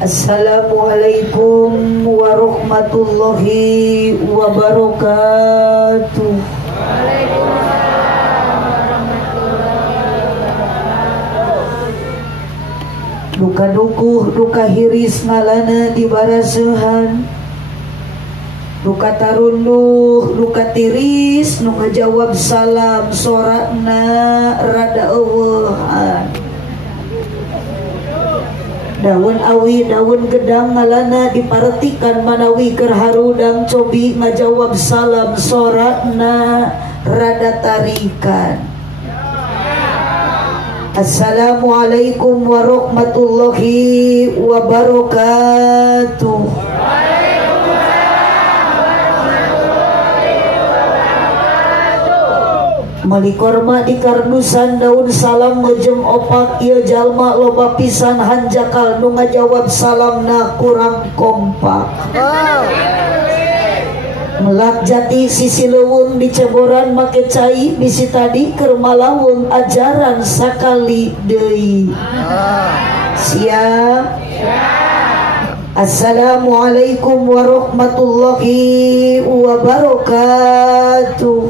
Assalamualaikum warahmatullahi wabarakatuh. Duka dukuh, duka hiris ngalana di barasehan, duka tarunduh, duka tiris nu ngajawab salam sorakna rada eueuhan. Daun awi, daun gedang ngalana diparetikan manawi keur harudang cobi ngajawab salam sorakna rada tarikan. Assalamualaikum warahmatullahi wabarakatuh. Malikorma di kardusan daun salam ngejeng opak ieu jalma loba pisan hanjakal nu ngajawab salamna kurang kompak. Melak jati sisi leuweung di ceboran make cai bisi tadi keur malawung ajaran sakali deui. Siap? Assalamualaikum warahmatullahi wabarakatuh.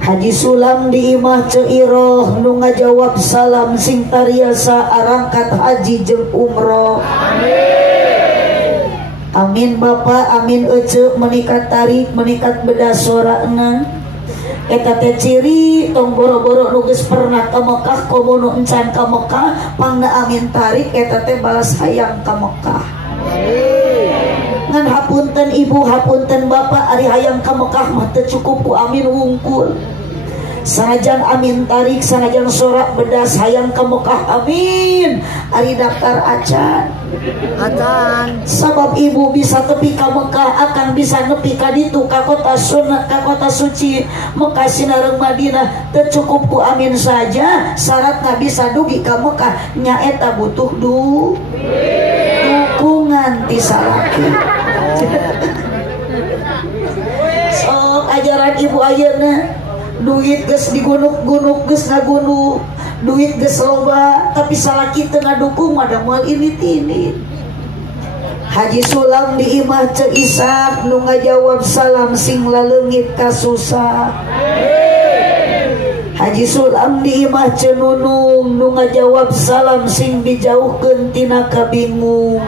Haji Sulam di imah Ceiroh nu ngajawab salam sing tariasa arangkat haji jeung umroh. Amin. Amin Bapak, amin ece menikat tarik menikat bedas sorana. Eta teh ciri tong boro-boro nu geus pernah ka Mekah komo nu encan ka Mekah pangna amin tarik eta teh balas hayang ka Mekah. Amin. Ngan hapunten ibu hapunten bapak ari hayang ka Mekah mah teu cukup ku amin wungkul. Sanajan amin tarik sanajan sorak bedas hayang ka Mekah amin ari daftar acan. Sabab ibu bisa tepi ka Mekah akan bisa nepi ka ditu ka kota sunnah ka kota suci Mekah sinareng Madinah teu cukup ku amin saja syaratna bisa dugi ka Mekah nyaeta butuh dukungan ti salaki. Sok ajaran ibu ayeuna duit geus digunuk-gunuk geus ngagunuk, duit geus loba tapi salaki teu ngadukung mada moal ini. Haji Sulam di imah Ceisak nu ngajawab salam sing laleungit kasusah. Haji Sulam di imah Cenunung nu ngajawab salam sing dijauhkeun tina kabingung.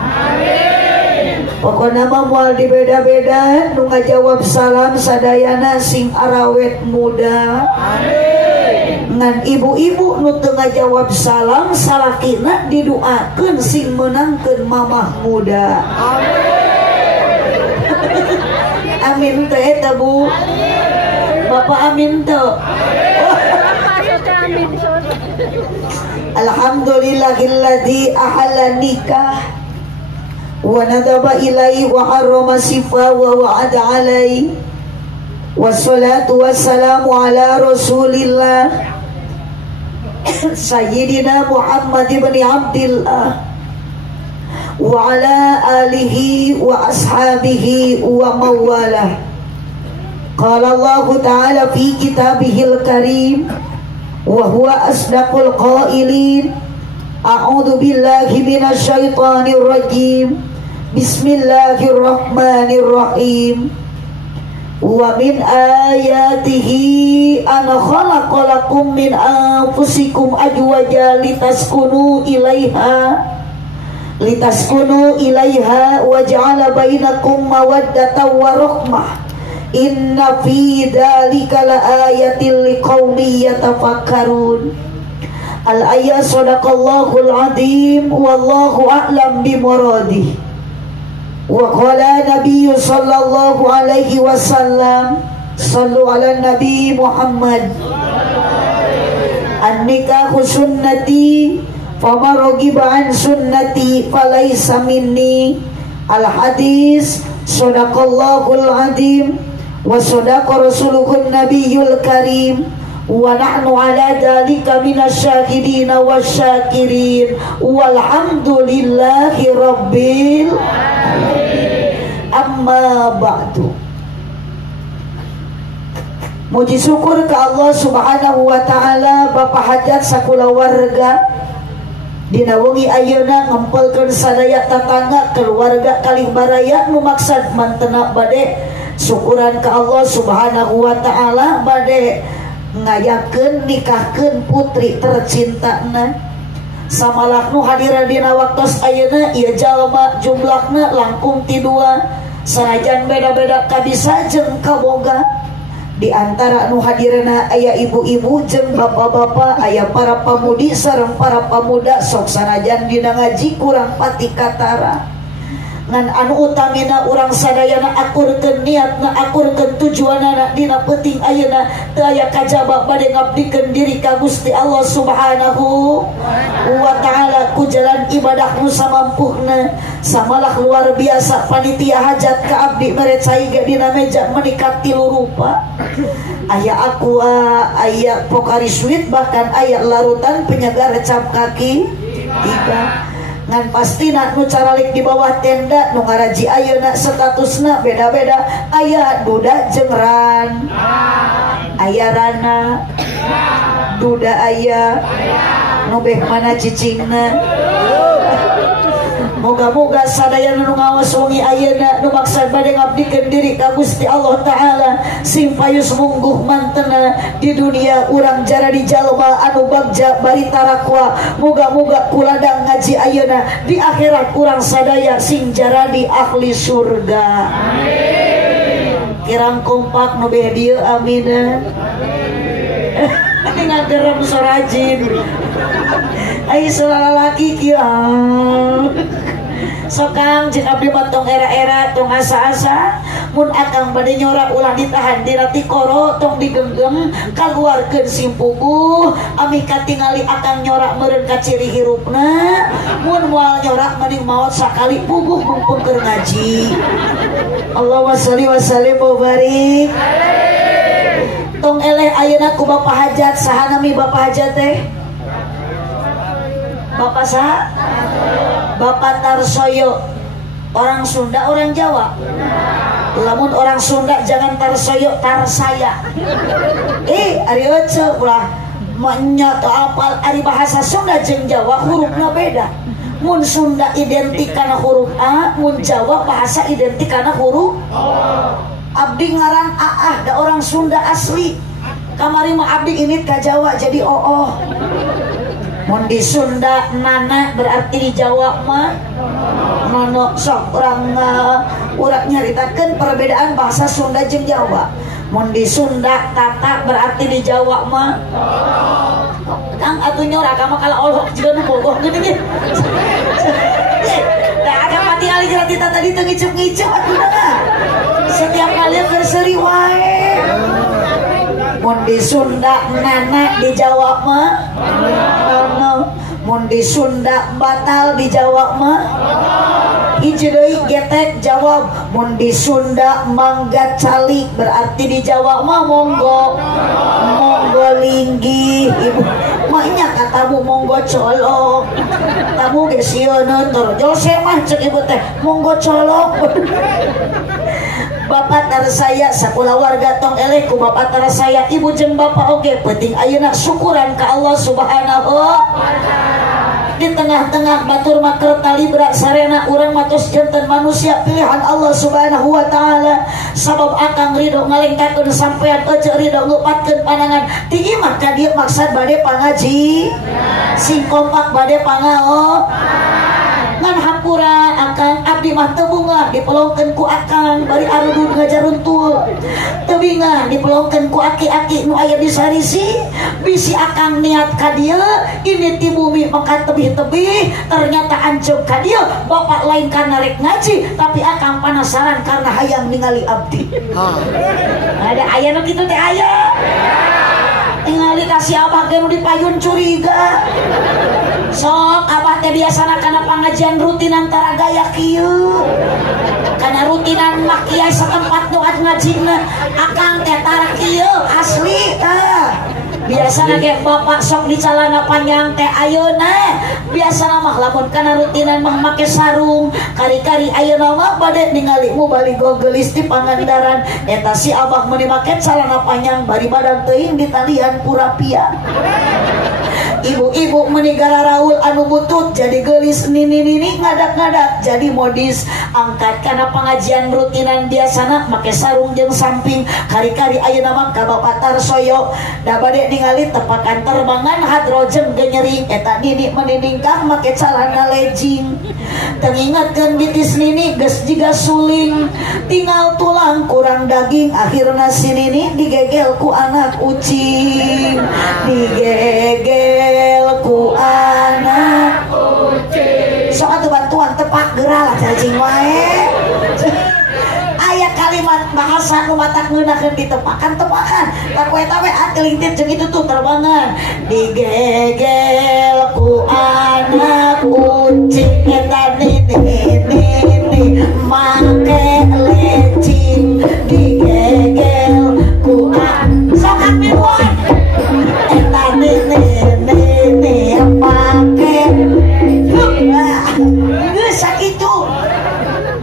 Pokona mah moal dibeda-beda nu ngajawab salam sadayana sing arawet muda. Amin. Ngan ibu-ibu nu teu ngajawab salam salakina didoakeun sing meunangkeun mamah muda. Amin. Amin teh eta Bu. Bapak amin teh. Alhamdulillahilladzi ahalla nikah wa nadaba ilai wa harrama sifa wa wa'ada alai wassalatu wassalamu ala rasulillah sayyidina Muhammad ibn Abdillah wa ala alihi wa ashabihi wa mawalah. Qala Allah ta'ala fi kitabihil karim wa huwa asdaqul qailin a'udzu billahi minasy syaithanir rajim. Bismillahirrahmanirrahim. Wa min ayatihi an khalaqalakum min anfusikum azwaja litaskunu ilaiha wa ja'ala bainakum mawaddatan wa rahmah. Inna fi dzalika laayatil liqaumin yatafakkarun. Al-ayat sadaqallahul azim wallahu a'lam bimuradih. Wa qala Nabi sallallahu alaihi wasallam sallu ala Nabi Muhammad an-nikahu sunnati faman raghiba an sunnati falaysa minni. Al-hadis sadaqallahul azim wa sadaqa rasuluhun nabiyul karim wa nahnu ala dzalika minasyahidin wasyakirin walhamdulillahi rabbil alamin. Amma ba'du. Muji syukur ke Allah Subhanahu wa ta'ala. Bapak hajat sakula warga dina wengi ayeuna ngempelkeun sadaya tatangga keluarga kalih baraya nu maksad mantena bade syukuran ke Allah Subhanahu wa ta'ala bade ngayakeun nikahkeun putri tercintana. Samalah nu hadiran dina waktos ayeuna ieu jalma jumlahna langkung ti 2 sanajan beda-beda kabisa jeung kaboga. Di antara nu hadirna aya ibu-ibu jeung bapak-bapak, aya para pamudi sareng para pamuda sok sanajan dina ngaji kurang pati katara. Ngan anu utamina urang sadayana akurkeun niatna, akurkeun tujuanna dina penting ayeuna teu aya kajaba bade ngabdikeun diri ka Gusti Allah Subhanahu wa ta'ala ku jalan ibadah nu samampuhna. Samalah luar biasa panitia hajat ka abdi merecai ge dina meja menikah 3 rupa. Aya aqua, aya Pocari Sweet, bahkan aya larutan penyegar cap kaki 3. Ngan pasti nak nu caralik di bawah tenda nu ngaraji ayeuna statusna beda-beda. Aya duda jeung ran, aya rana, duda aya nu beh mana cicingna. Moga-moga sadayana nu ngaos wengi ayeuna nu maksad bade ngabdikeun diri ka Gusti Allah taala sing payus mungguh mantena di dunia urang jara di jalma anu bagja bari tarakwa. Moga-moga kuladang ngaji ayeuna di akhirat urang sadaya sing jara di ahli surga. Amin. Kirang kompak nu beh dieu amin. Amin. Ngageram sorajin. Ai salalaki kieu. Sokang jeung abdi mah tong era-era tong asa-asa mun akang bade nyorak ulah ditahan dina tikoro tong digenggam kaluarkeun simpuguh ami katingali akang nyorak meureun ka ciri hirupna mun moal nyorak mending maot sakali puguh mumpung keur ngaji. Allahumma sholli wa sallim wa barik. Tong eleh ayeuna ku Bapak hajat saha nami Bapak hajat teh? Bapak saha? Bapak Tarsoyo. Orang Sunda, orang Jawa. Lamun orang Sunda jangan Tarsoyo, Tarsaya. Ari ece ulah nya teu apal ari bahasa Sunda jeung Jawa hurufna beda. Mun Sunda identik kana huruf A, mun Jawa bahasa identik kana huruf abdi ngaran Aah, da orang Sunda asli. Kamari mah abdi init ka Jawa jadi Oo. Mun di Sunda nana berarti di Jawa mah nono. Sok urang nyaritakeun perbedaan bahasa Sunda jeung Jawa. Mun di Sunda tata berarti di Jawa mah Kang atuh nyorak mah kala Allah juga nu bogoh geuning ge. Da ada pati ali gratis tadi teu ngicep-ngicep atuh na. Setiap kali berseri wae. Mun di Sunda nana di Jawa mah ono. Mun di Sunda batal di Jawa mah hiji deui getek jawab. Mun di Sunda mangga calik berarti di Jawa mah monggo. Monggo linggih ibu mahnya katamu monggo colok. Tamu ge sieun tur jose mah ceuk ibu teh monggo colok. Bapak Tarsaya sakula warga tong eleh ku Bapak Tarsaya ibu jeung bapak oge penting ayeuna syukuran ka Allah Subhanahu wa ta'ala. Di tengah-tengah batur maker talibra sarena urang matos janten manusia pilihan Allah Subhanahu wa ta'ala. Sabab akang ridho ngalengkakeun sampean ece ridho ngupatkeun panangan ti imah ka dieu maksad bade pangaji sing kompak bade pangao ngan hampura akang abdi mah teu bungah dipelongkeun ku akang bari arudud ngajaruntul teu bingah dipelongkeun ku aki-aki nu aya di sarisi bisi akang niat ka dieu ini ti bumi mangka tebih-tebih ternyata anceup ka dieu bapak lain karena rek ngaji tapi akang penasaran karena hayang ningali abdi. Ada aya nu kitu teh aya. Tingali kasih abah ge nu dipayun curiga. Sok abah teh biasana kana pangajian rutin antara gaya kieu. Kana rutinan mah kiai satempat nu ngajina akang teh tara kieu asli tah. Biasa biasa ge bapak sok di celana panjang teh ayeuna biasa mah lamun kana rutinan mah make sarung kari-kari ayeuna mah bade ningali mu bali gogelis di Pangandaran eta si abah meuni make celana panjang bari badan teuing ditalian kurapia. Ibu-ibu meuni gara raul anu butut jadi geulis nini ngadak-ngadak jadi modis angkat kana pengajian rutinan biasana make sarung jeung samping kari-kari ayeuna mah ka Bapak Tarsoyo da bade ningali tepakan terbangan hadrojem genyering eta nini meniningkah make calana legging tengingatkeun bitis nini geus jiga suling tinggal tulang kurang daging akhirna si nini digegel ku anak ucing ku anak sok atuh bantuan tepak geura lah cacing wae aya kalimat bahasa nu matak ngeunakeun ditepakan tak we eta we atelingtit jeung itu tuh terbangan digegel ku anak ucing eta nini make lecing digegel ku anak sok ambilwan eta nini pake geus sakitu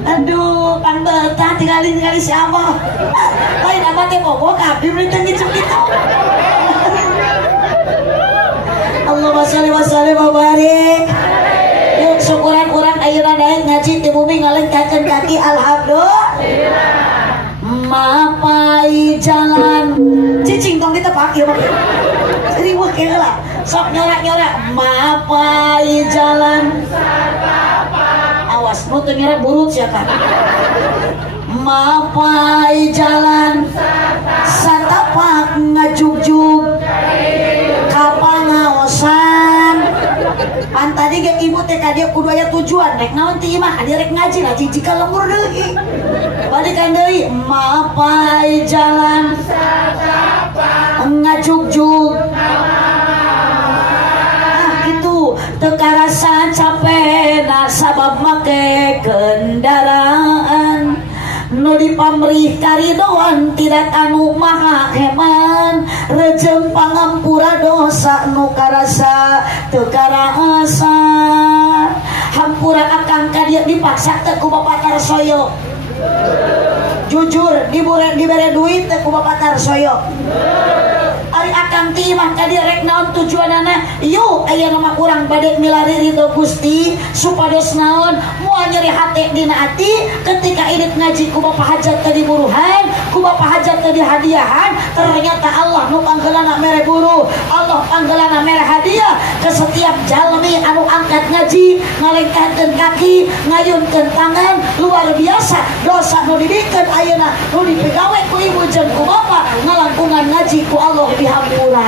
aduh Kang Betah tinggalin si Abah lain abah teh bobok abdi beli teh gitu Allahumma sholli wa sallim wa barik yuk syukuran urang ayeuna daek ngaji ti bumi ngalengkakeun kaki alhamdulillah mapai jalan cicing tong ditepak ieu mah jadi wah kira lah sok nyorak-nyorak mapai jalan awas nu teu nyorak burut siapa mapai jalan satapak ngajugjug kapangaosan pan tadi ge ibu teh ka dieu kudu aya tujuan rek naon ti imah ka dieu rek ngaji lah jika lembur deui balikan deui mapai jalan ngajugjug gitu teu karasan capek sabab make kendaraan nu dipamrih karidoan tidak anu maha heman rejem pangampura dosa nu karasa teu karasa hampura akang ka dieu dipaksa teu ku Bapak Tarsoyo jujur dibere duit teu ku Bapak Tarsoyo ari akang ti mah ka dieu rek naon tujuanana yuk aya mah urang bade milari ridho Gusti supados naon moal nyeri hate dina ati ketika irit ngaji ku Bapak hajat teh diburuhan ku Bapak hajat teh dihadiahan ternyata Allah nu panggeulana mere buru Allah panggeulana mere hadiah ke setiap jalmi anu angkat ngaji ngalengkahkeun kaki ngayunkeun tangan luar biasa dosa nu dibikeun ayeuna nu dipegawe ku ibu jeung ku bapak ngalangkungan ngaji ku Allah dihampura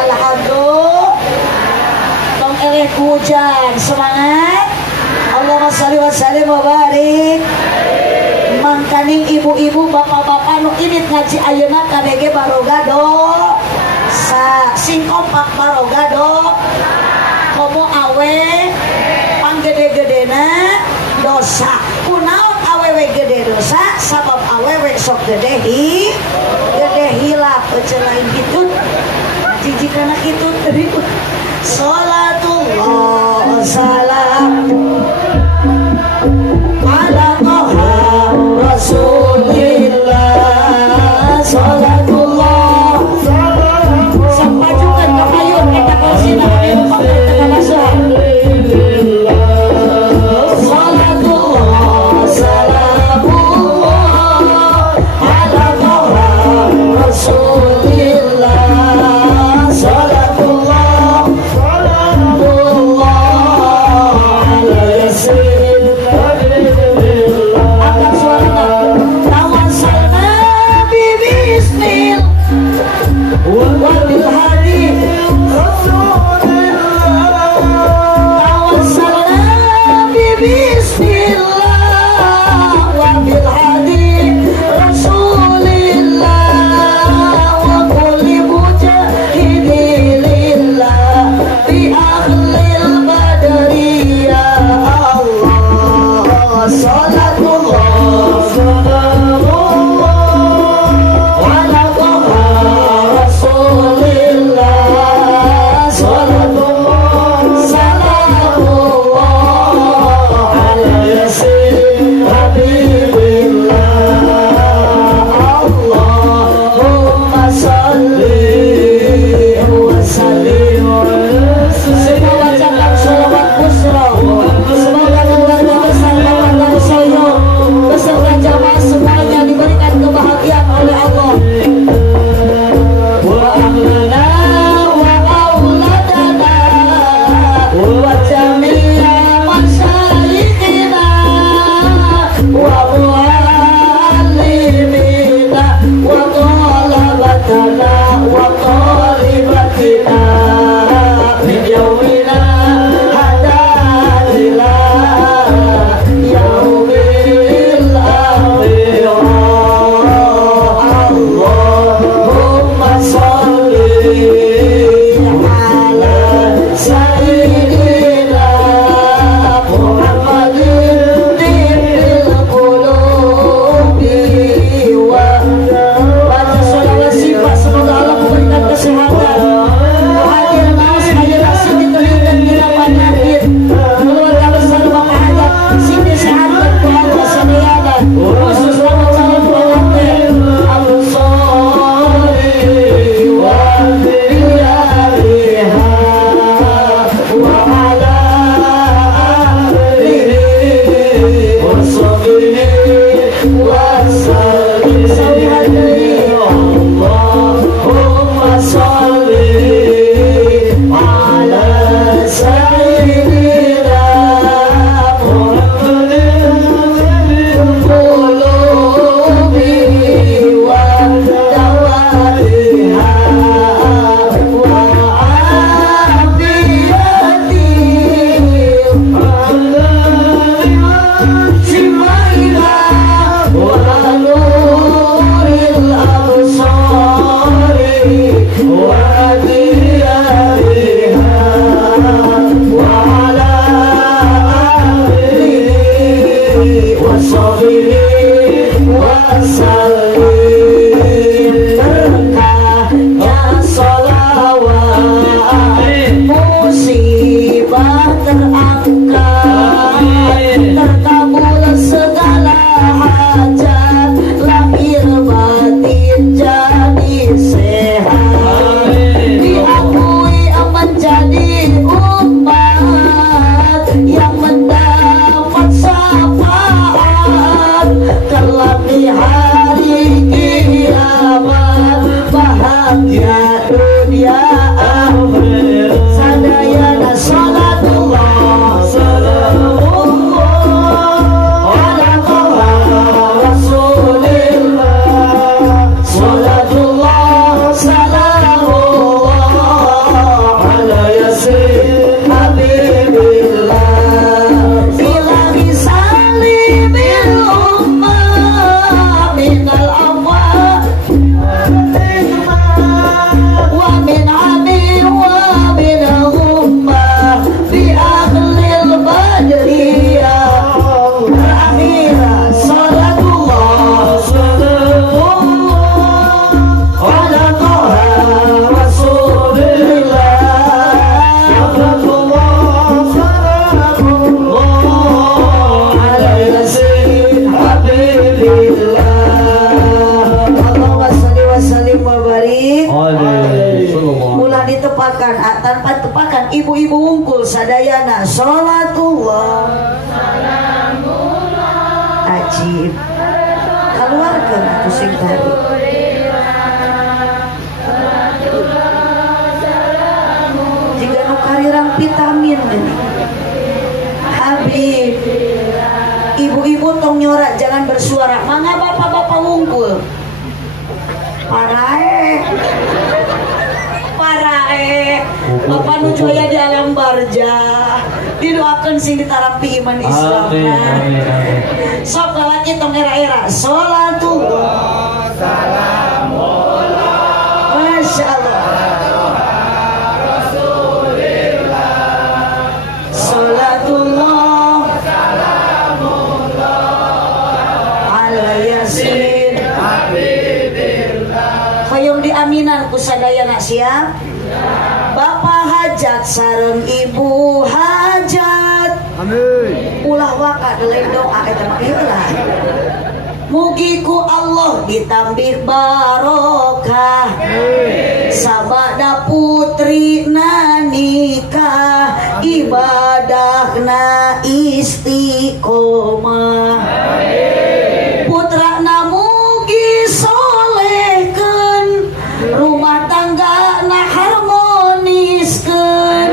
alhamdulillah tong eleh hujan semangat Allahumma sholli wa sallim wa barik mangkaning ibu-ibu bapak-bapak nu init ngaji ayeuna KBG barogado sing kompak barogado komo awe panggede-gedena dosa kunaon awewe gede dosa sabab awewe sok gede hilap aja lain gitu jijik anak itu ribut salatullah salam ala toha rasulillah salatullah sampai juga kepayun kita kosina Rasulillah, salatullah barik. Sallallahu Ulah ditepakan tanpa tepakan ibu-ibu wungkul sadayana sholatullah ajib keluarga atuh sing tadi jika nu karirang vitamin gini Habib ibu-ibu tong nyorak jangan bersuara mangga bapak-bapak wungkul parae Bapak nu joya di alam barja didoakan sing ditarampi iman Islam. Sok lalaki tong era-era sholatullah salamullah Masya Allah sholatullah salamullah ala yasin hayong diaminan ku sadayana siap Bapak hajat sareng ibu hajat amin ulah waka deleng doa eta mah heula mugi ku Allah ditambih barokah sabada putrina nikah ibadahna istiqomah putrana mugi solehkeun rumah tangga na harmoniskeun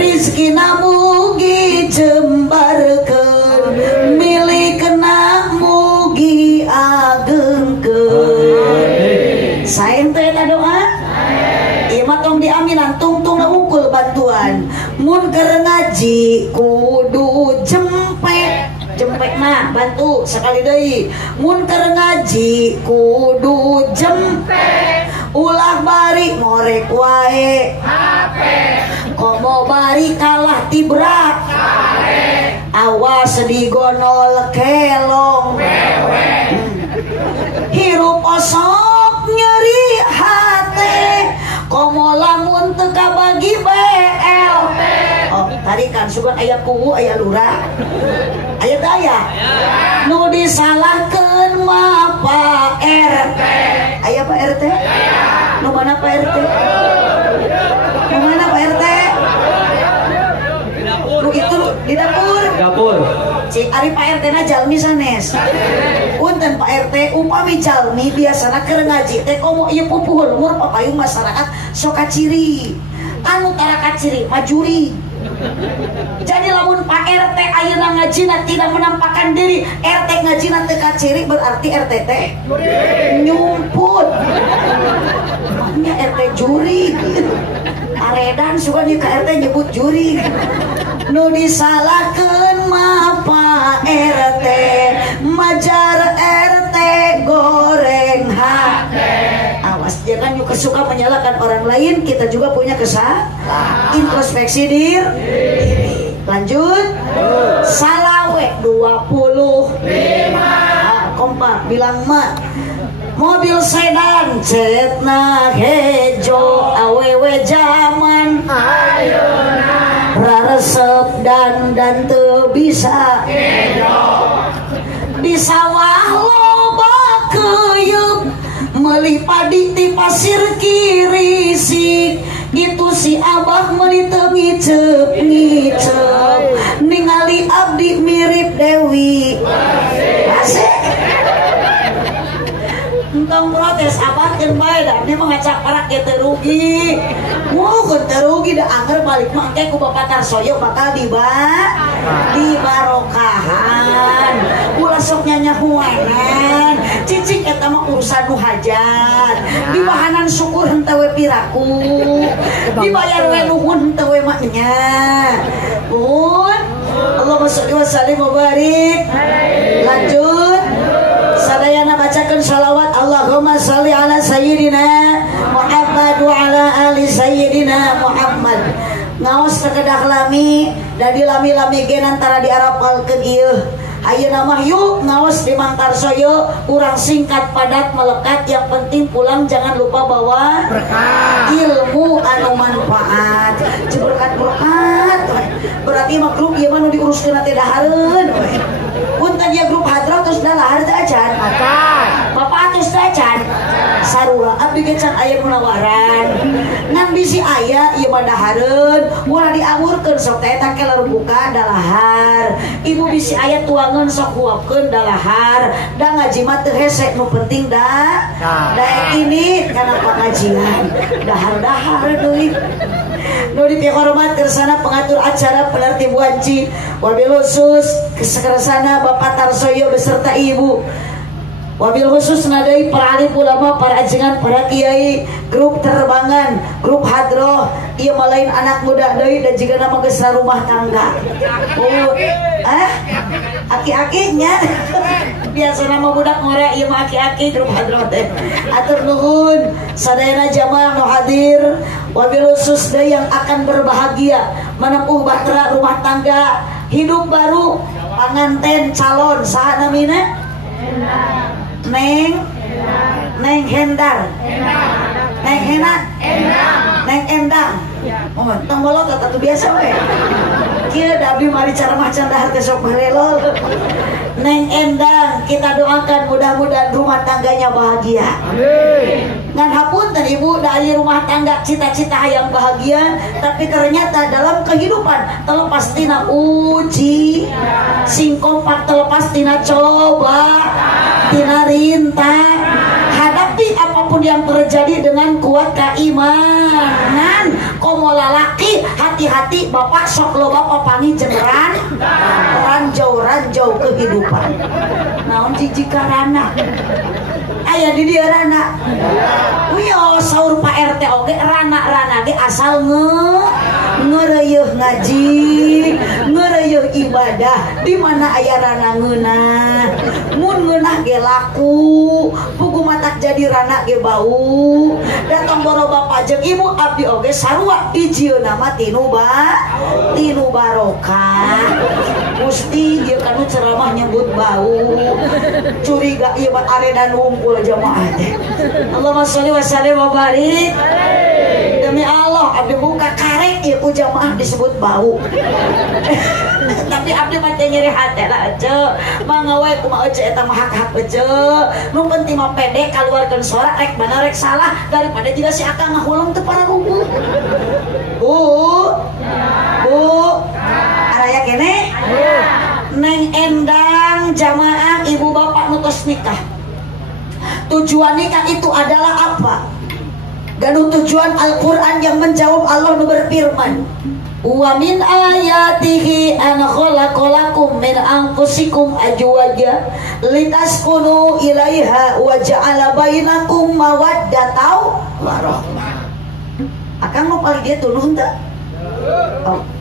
rizkina mugi jembarkeun milikna mugi agengkeun saen teh eta doa ieu mah tong diaminan tungtungna ungkul bantuan mun keur ngaji kudu jempek mah bantu sekali deui mun keur ngaji kudu jempek ulah bari ngorek wae HP komo bari kalah tibrak awas digonol kelong hirup osok nyeri hate komo lamun teu kabagi BL oh tadi kan sugan aya kuwu aya lurah aya daya nu disalahkeun mah Pak RT aya Pak RT nu mana Pak RT nu mana Pak RT nu itu di dapur cik ari Pak RT na jalmi sanes punten Pak RT upami jalmi biasana keur ngaji teh komo ieu pupuhun umur papayung masyarakat sok kaciri anu tara kaciri majuri jadi lamun Pak RT ayeuna ngajina tidak menampakkan diri RT ngajina teu kaciri berarti RT teh nyumput maknya RT juri gitu aredan suka di RT nyebut juri nu disalahkeun mah Pak RT majar RT goreng hate awas jangan juga suka menyalahkan orang lain kita juga punya kesalahan introspeksi diri lanjut salawe 25 kompak bilang mak mobil sedan cetna hejo awewe zaman ayeuna raresep dan teu bisa hejo di sawah loba keuyeup meuli padi ti pasir kirisik gitu si abah meuli teu ngiceup ningali abdi mirip Dewi asik entong protes abah keun bae da abdi mah ngacak parak ge teu rugi mun teu rugi da anger balik mah engke ku Bapak Tarsoyo bakal dibarokahan ulah sok nyanyahuanan cicing eta mah urusan nu hajat dibahanan syukur henteu we piraku dibayar we nuhun henteu we mah nya pun Allahumma sholli wa sallim wa barik lanjut sadayana bacakeun shalawat Allahumma sholli ala sayyidina Muhammad wa ala ali sayyidina Muhammad ngaos sakedah lami da di lami-lami ge antara diarapalkeun ieu ayeuna mah yuk ngaos di Mang Tarsoyo urang singkat padat melekat yang penting pulang jangan lupa bawa berkah ilmu anu manfaat berkat berarti mah grup ieu mah nu diuruskeun teh dahareun punten dia grup hadrat terus dahar teh acan Bapak terus acan sarua abdi ge can aya munawaran ngan bisi aya ieu mah dahareun ulah diangurkeun sok teh eta keleur buka dalahar ibu bisi aya tuangan sok huapkeun dalahar da ngaji mah teu hese nu penting da ini kana pengajian dahar-dahar deui nu dipihormat kersana pengatur acara penertib wanci wabil khusus kesekersana Bapak Tarsoyo beserta ibu wabil khusus nadai para alim ulama para ajengan para kiai grup terbangan grup hadroh ieu mah lain anak muda deui dan juga nama geus rumah tangga aki-akinya biasa nama budak ngore ieu mah aki-aki grup hadroh teh atur nuhun sadayana jamaah nu hadir wabil khusus deui yang akan berbahagia menempuh bahtera rumah tangga hidup baru panganten calon saha namina Neng Hendar Neng Hena Neng Endang tong bolot atau biasa we kieu da abdi mari caramah can dahar teh sok barelol Neng Endang kita doakan mudah-mudahan rumah tangganya bahagia amin ngan hapunten ibu dari rumah tangga cita-cita yang bahagia tapi ternyata dalam kehidupan terlepas tina uji sing kompak terlepas tina coba tina rintang hadapi apapun yang terjadi dengan kuat keimanan komo lalaki hati-hati bapak sok lo bapak pangi jeneran ranjau kehidupan naon jijik karana aya di dia rana uyo saur Pak RT oge rana ge asal ngeureuh ngaji ngeureuh ibadah di mana aya rana ngeunah mun ngeunah ge laku pugu matak jadi rana ge bau datang boro bapak jeung ibu abdi oge sarua dijieuna mah tinu barokah Gusti ieu kanu ceramah nyebut bau curiga ieu mah aredan ngumpul jamaah teh Allahumma sholli wa sallim wa barik demi Allah abdi buka karek ieu ku jamaah disebut bau tapi abdi mah teh nyeri hate lah ece mangga we kumaha ece eta mah hak-hak ece nu penting mah pede kaluarkeun sora rek bener rek salah daripada jiga si akang ngahulang teu para rubuh Bu araya kene Neng Endang jamaah ibu bapak nutus nikah tujuan nikah itu adalah apa dan tujuan Al-Quran yang menjawab Allah berfirman wa min ayatihi an khalaqalakum min anfusikum azwaja litaskunu ilaiha wa ja'ala bainakum mawaddatan wa rahmah akang nu paling dia tunuh teu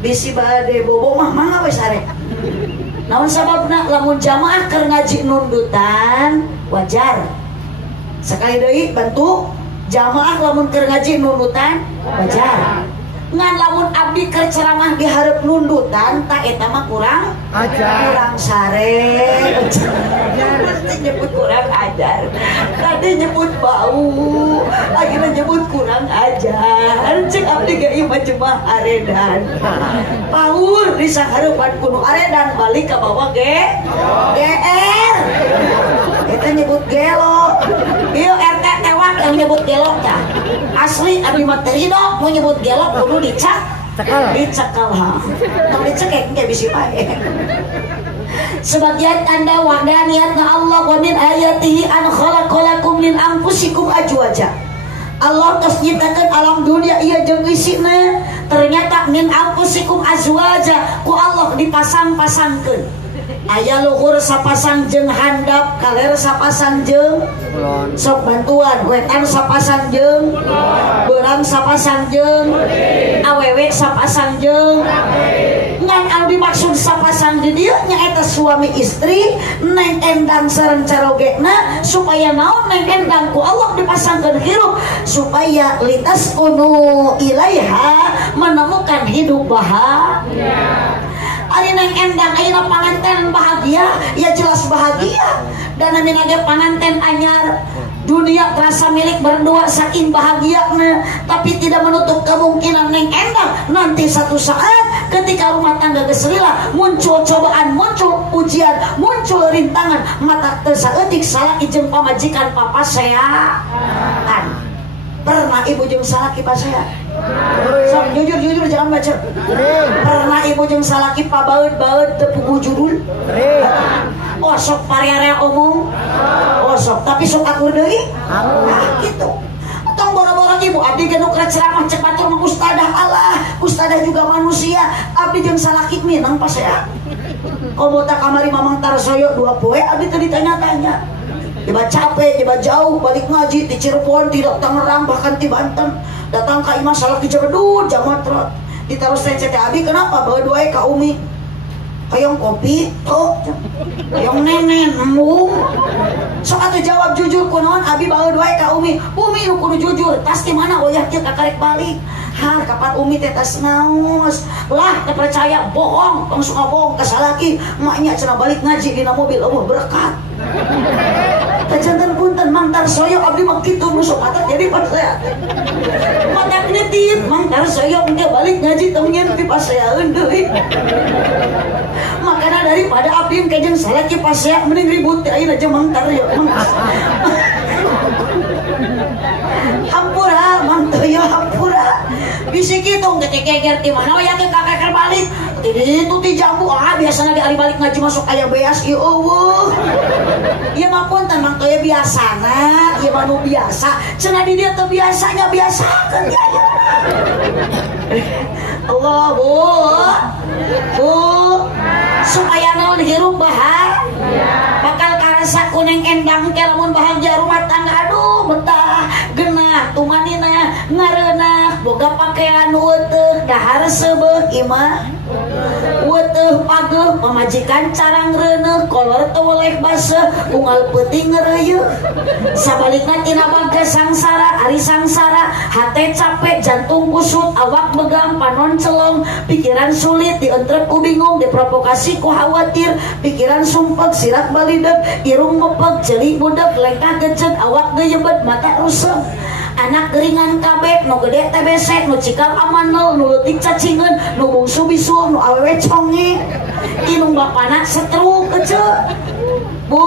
bisi bade bobo mah mangga we sare naon sababna lamun jamaah keur ngaji nundutan wajar sekali deui bantu jamaah lamun keur ngaji nundutan wajar ngan lamun abdi keur ceramah di hareup nundutan tak eta mah kurang ajar kurang sare mesti nyebut kurang ajar tadi nyebut bau lagi nyebut kurang ajar cek abdi ge ieu mah cuma aredan paur di sahareupan kudu aredan balik ka bawah GR eta nyebut gelo ieu RT tewak yang nyebut gelo tah asli abdi mah teh ridho mau nyebut gelo kudu dicak ha tong dicekek ge bisi bae sebagian anda wahda niatna Allah wa min ayatihi an khalaqalakum min anfusikum azwaja Allah tos nyiptakeun alam dunia ieu jeung isina ternyata min anfusikum azwaja ku Allah dipasang-pasangkeun aya luhur sapasang jeung handap kaler sapasang jeung sok bantuan wetan sapasang jeung beurang sapasang jeung awewe sapasang jeung ngan anu dimaksud sapasang di dieu nyaeta suami istri Neng Endang sareng carogena supaya naon Neng Endang ku Allah dipasangkeun hirup supaya litaskunu ilaiha menemukan hidup bahagia ari Neng Endang ayeuna panganten bahagia ya jelas bahagia dan namin age panganten anyar Dunia terasa milik berdua saking bahagianya, tapi tidak menutup kemungkinan Neng Endang nanti satu saat ketika rumah tangga geselila muncul cobaan, muncul ujian, muncul rintangan, mata tersaeutik salaki jeung pamajikan papaseaan. Pernah ibu jeung salaki pasea? Sok jujur jangan baca. Pernah ibu jeung salaki pabaeud-baeud teu puguh judul? Oh sok pariarea omong. Oh sok tapi sok akur deui. Nah gitu. Tong boro-boro ibu abdi geus nu ceramah cek batur mah ustadah Allah, ustadah juga manusia. Abdi jeung salaki minang pasea. Komo tak kamari mamang tarsoyo 2 poe abdi teu ditanya-tanya. Tiba capek, tiba jauh balik ngaji di Cirebon, tidak Tangerang bahkan di Banten. Datang ke imah salaki jebedut jamatrot. Ditaruh secete abi kenapa bawa 2 ka Umi. Kayong kopi, tuh. Kayong nenen, embung. Sok atuh jawab jujur kunaon abi bawa 2 ka Umi. Umi nu kudu jujur, tas di mana oyah kieu kakarek balik. Har kapan Umi teh tas naos. Lah teu percaya bohong, tong suka bohong ka salaki. Maknya cenah balik ngaji dina mobil eueuh berkat. Kajantan punten Mang Tarsoyo abdi mah kitu nu sok matak jadi pasea. Matak nitip Mang Tarsoyo engke balik ngaji tong nyen ti paseaeun deui. Makana daripada abdi engke jeung salaki pasea mending ribut teh ayeuna jeung Mang Tarsoyo. Hampura Mang Tarsoyo hampura. Bisi kitu ketik geger ti mana we teh kakeker balik. Itu ti jambu biasana di ari balik ngaji masuk aya beas ieu eueuh. Ieu mah punten Mang Toyo biasana, ieu mah nu biasa. Cenah di dieu teu biasanya biasakeun ya. Allah Bu. Supaya naon hirup bahagia. Bakal karasa kuneng endang ke lamun bahagia rumah tangga aduh betah genah tumanina ngareunah boga pakaian weuteuh dahar seubeuh imah. Weuteuh pageuh pamajikan carang reuneuh kolor teu weleh baseuh unggal peuting ngeureuyeuk. Sabalikna tina baga sangsara ari sangsara hate capek jantung kusut awak begang panon celong pikiran sulit dientrep ku bingung diprovokasi ku khawatir pikiran sumpek sirak balideg irung mepeg jeli budeg lengkah gecet awak geuyebet mata rusem. Anak geringan kabeh nu gede TBC nu cikal amanel nu leutik cacingeun nu bungsu bisul nu awewe conge inung bapana setruk keceu. Bu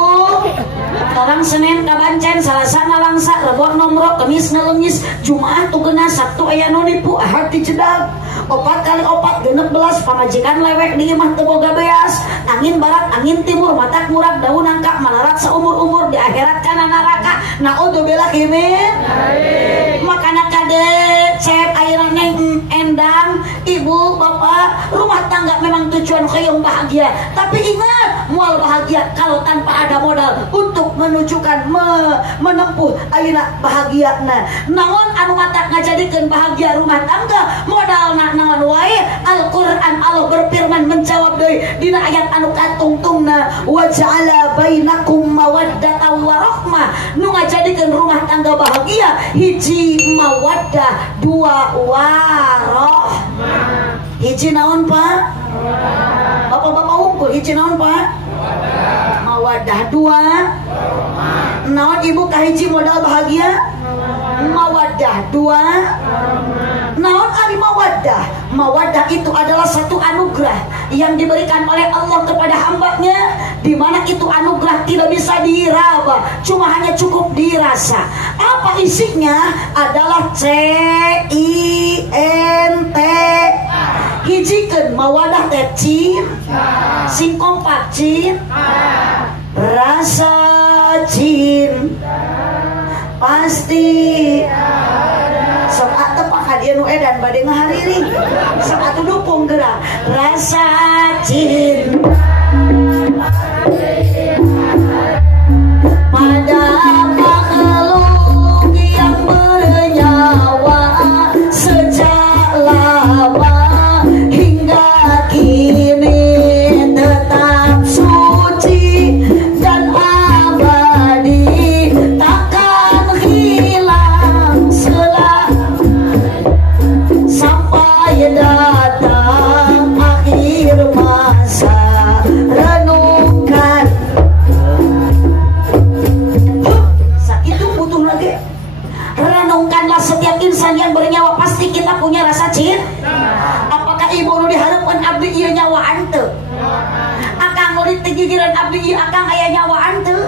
orang Senin kabancen Salasa ngalangsa Rebo nomrok Kemis ngelengis Jumaah tugena Sabtu aya nu nipu Ahad dicedag 4 kali 4 16 pamajikan lewek di imah teu boga beas angin barat angin timur matak murag daun angka malarat seumur-umur di akhirat kana neraka naudzubillah min makana kade cep ayeuna Neng Endang ibu bapak rumah tangga memang tujuan hoyong bahagia tapi ingat moal bahagia kalau tanpa ada modal untuk menunjukkan menempuh ayeuna bahagiana naon anu matak ngajadikeun bahagia rumah tangga modalna naon wae Al-Qur'an Allah berfirman menjawab deui dina ayat anu katungtungna wa ja'ala bainakum mawaddatan wa rahmah nu ngajadikeun rumah tangga bahagia hiji mawaddah dua warahmah hiji naon Pak bapak-bapak unggul hiji naon Pak mawaddah dua naon ibu kahiji modal bahagia mawaddah dua naon ari mawaddah itu adalah satu anugerah yang diberikan oleh Allah kepada hambanya di mana itu anugerah tidak bisa diraba cuma hanya cukup dirasa apa isinya adalah CINT hijikeun mawaddah teh cinta sing kompak cinta rasa cinta pasti sok atep hadiah nu edan bade ngahariri sok atuh dukung gerak rasa cinta pada makhluk yang bernyawa sejak lama hingga kini tetap suci dan abadi takkan hilang sampai datang akhir masa renungkan sacin? Apakah ibu nu diharapkan abdi ieu nyawaan teu? Akang nu ditigigiran abdi ieu akang aya nyawaan teu?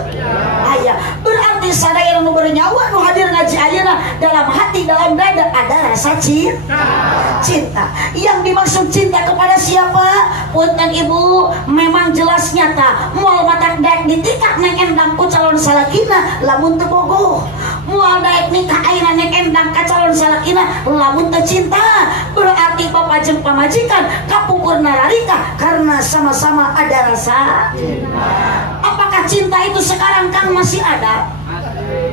Aya. Berarti sadaya nu bernyawa nu hadir ngaji ayeuna dalam hati dalam dada ada rasa cinta. Yang dimaksud cinta kepada siapa? Punten ibu, memang jelas nyata moal matak daek ditikak neng endang ku calon salakina lamun teu bogoh. Moal daek nikah ayeuna neng endang ka calon salakina lamun teu cinta. Berarti bapak jeung pamajikan kapungkur nararika karena sama-sama ada rasa cinta. Apakah cinta itu sekarang Kang masih ada?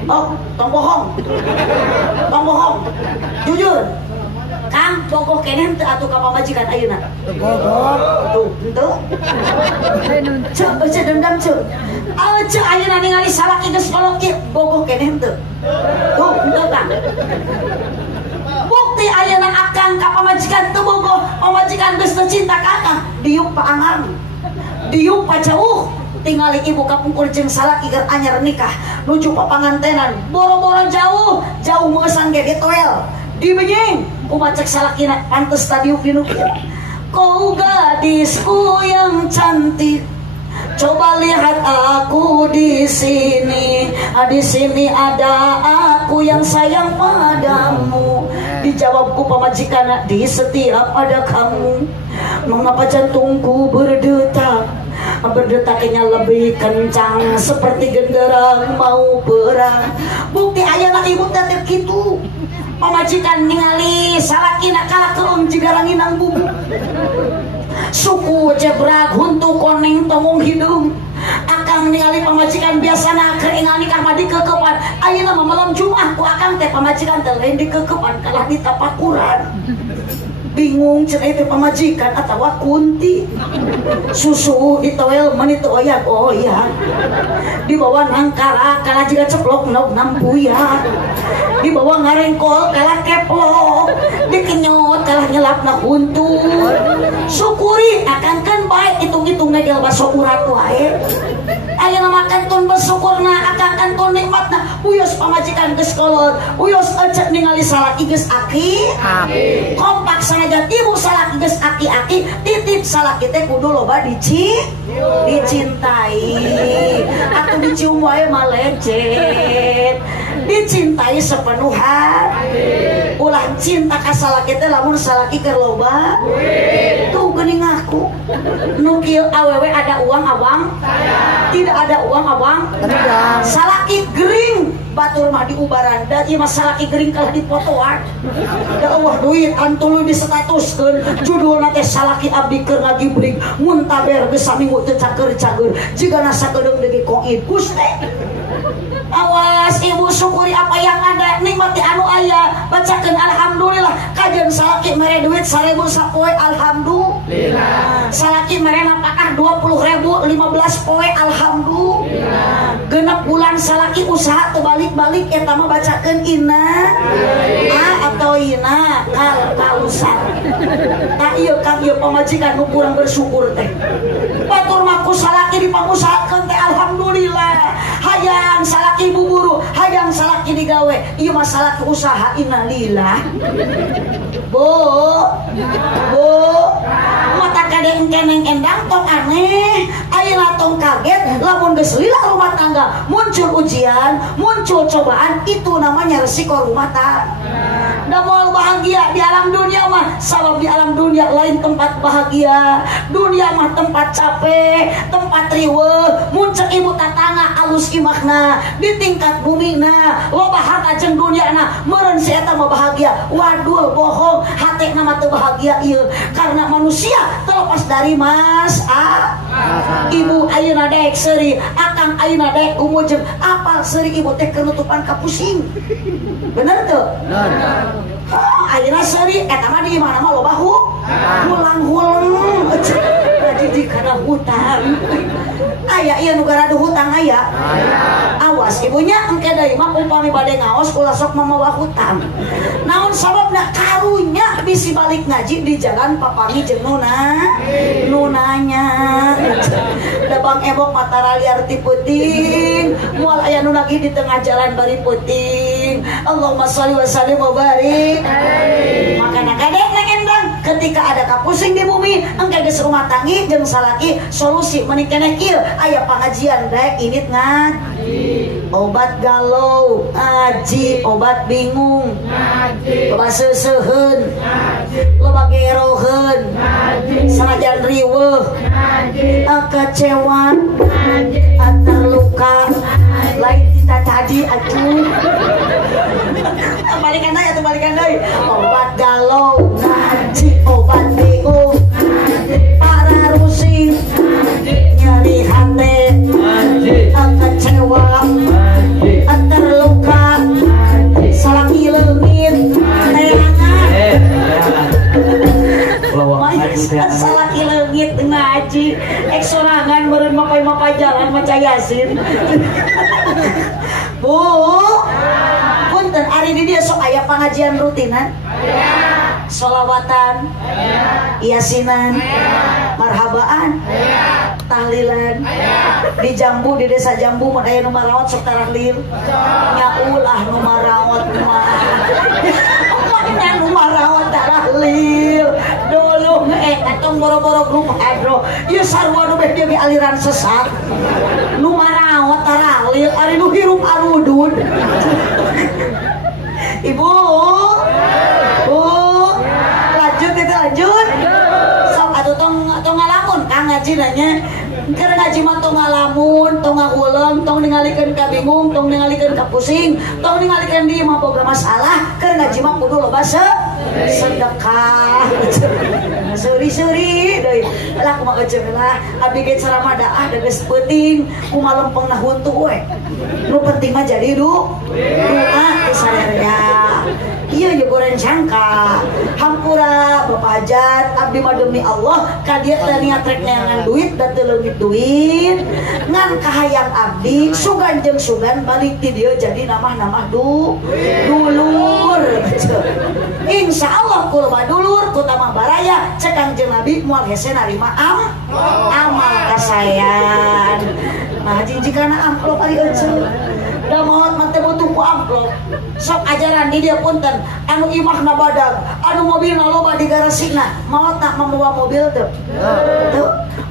Oh, tong bohong. Tong bohong. Jujur. Kang bogoh keneh teu atuh ka pamajikan ayeuna? Bogoh. Tuh, henteu. Ceu dendam ceu. Ceu ayeuna ningali salaki geus kolot kieu, bogoh keneh henteu? Tuh, henteu Kang. Bukti ayeuna akang ka pamajikan teu bogoh, pamajikan geus teu cinta ka akang, diuk paangan. Diuk pajauh. Tingali ibu kapungkur jeung salaki keur anyar nikah nuju papangantenan boro-boro jauh meungesan ge di toel di benyeng kumaha cek salakina pantes tadiuk diuk kau gadisku yang cantik coba lihat aku di sini ada aku yang sayang padamu. Dijawabku pamajikan di setiap ada kamu. Mengapa jantungku berdetaknya lebih kencang seperti genderang mau perang. Bukti ayeuna ibu teh kitu. Pamajikan ningali salakina kalakeum jigarang inang bumbu. Suku jebrag huntu koneng tomong hidung. Akang ningali pamajikan biasana keur enggal nikah mah dikekepan. Ayeuna mah malam Jumat ku akang teh pamajikan teh lain dikekepan kalah ditapakuran. Bingung cenah teh pamajikan atawa kunti. Susu ditoel meuni teu oyag-oyag. Dibawa nangkara kalah jiga ceplok nauk nampuya. Dibawa ngarengkol kalah keplok. Dikenyot kalah nyelapna huntu. Syukuri akangkeun bae hitung-hitung negel baso urat wae. Ayeuna makan tun bersyukurna akangkeun tun nikmatna. Uyos pamajikan geus kolot, uyos ecet ningali salaki geus aki. Kompak sanajan ibu salaki geus aki-aki, titip salaki teh kudu loba dicintai. Atuh dicium wae mah lecet. Dicintai sepenuh hati. Ulah cinta ka salaki teh lamun salaki keur loba. Tuh geuning aku. Nu kieu awewe ada uang abang? Tidak ada uang abang? Salaki gering batur mah diubaran da ieu mah salaki gering kalah dipotoan. Da Allah duit antuluy disetatuskeun judulna teh salaki abdi keur ngagibrig mun taber geus saminggu teu cager-cager jigana sakedeung deui koid Gusti. Awas ibu syukuri apa yang ada, nikmati anu aya, bacakeun alhamdulillah. Kajian salaki mere duit 1000 sapoe alhamdulillah. Salaki mere napakah 20.000 15 poe alhamdulillah. Genep bulan salaki usaha teu balik-balik eta mah bacakeun inna atau ina kausar. Tah ieu Kang ieu pamajikan nu kurang bersyukur teh. Batur mah ku salaki dipangusahakeun teh alhamdulillah. Hayang salaki buburu, hayang salaki digawe. Ieu mah salaki usaha innalillah. Bu, mata kadeng keneng endang tong aneh. Ayeuna tong kaget lamun geus lila rumah tangga muncul ujian, muncul cobaan, itu namanya resiko rumah tangga. Da moal bahagia di alam dunia mah sabab di alam dunia lain tempat bahagia. Dunia mah tempat capek, tempat riweuh. Mun ceuk ibu tatangga alus imahna di tingkat bumina loba harta jeung dunyana meureun si eta mah bahagia. Wadul bohong, hatena mah teu bahagia ieu. Karena manusia terlepas dari mas ibu ayeuna daek seuri, akang ayeuna daek umujeng apal seuri ibu teh kenutupan kapusing. Bener teu? Bener. Ayeuna seuri eta mah di mana mah loba hulang-hulang jadi kana hutang. Aya ieu nu garadu hutang aya. Awas ibunya engke deui mah upami bade ngaos ulah sok mamawa hutang. Naon sababna karunya bisi balik ngaji di jalan papangi jeung nunanya. Da Bang Ebok mata liar ti peuting, moal aya nu lagi di tengah jalan bari peuting. Allahumma sholli wa sallim wa barik. Makana kadek ketika ada kapusing di bumi engke geus rumah tanggi jeung salaki solusi meni keneh kieu aya pangajian daek init ngaji obat galau ngaji obat bingung ngaji loba seuseheun ngaji loba geroheun ngaji sanajan riweuh ngaji kecewa ngaji terluka lain kita tadi atuh balikan deui obat galau ngaji obat bingung ngaji para rusing nyeri hati kecewa terluka salaki leungit neangan salaki leungit ngaji sorangan meureun mapay jalan maca yasin Bu punten ari di dieu sok aya pangajian rutinan solawatan yasinan marhabaan tahlilan di Jambu di desa Jambu mun aya nu marawat sok tarahlil nyaulah nu marawat mah nu marawat tarahlil dulu katong boro-boro grup hadro ieu sarua nu beh dia aliran sesat nu marawat tarahlil ari nu hirup arudun Ibu lanjut sok atuh tong ngalamun kang ngaji nanya keur ngaji mah tong ngalamun tong ngahulem tong ningalikeun ka bingung tong ningalikeun ka pusing tong ningalikeun di mah boga masalah keur ngaji mah kudu loba sedekah seuri-seuri deui lah kumaha euceun lah abdi ge ceramah daah da geus peuting kumaha lempengna huntu we nu penting mah jadi doa sadarnya iya ya goreng sangka hampura Bapak Hajat abdi mah demi Allah ka dieu teh niat rek neangan duit da teu leungit duit ngan kahayang abdi sugan jeung sugan balik ti dieu jadi namah-namah dulur insya Allah ku loba dulur ku tamah baraya cek Kangjeng Nabi moal hese narima amal kasayan nah jijikana amplop ari euceun da maot mah teh butuh ku amplop sok ajaran di dia punten anu imahna badag anu mobilna loba di garasina maot nak membawa mobil teu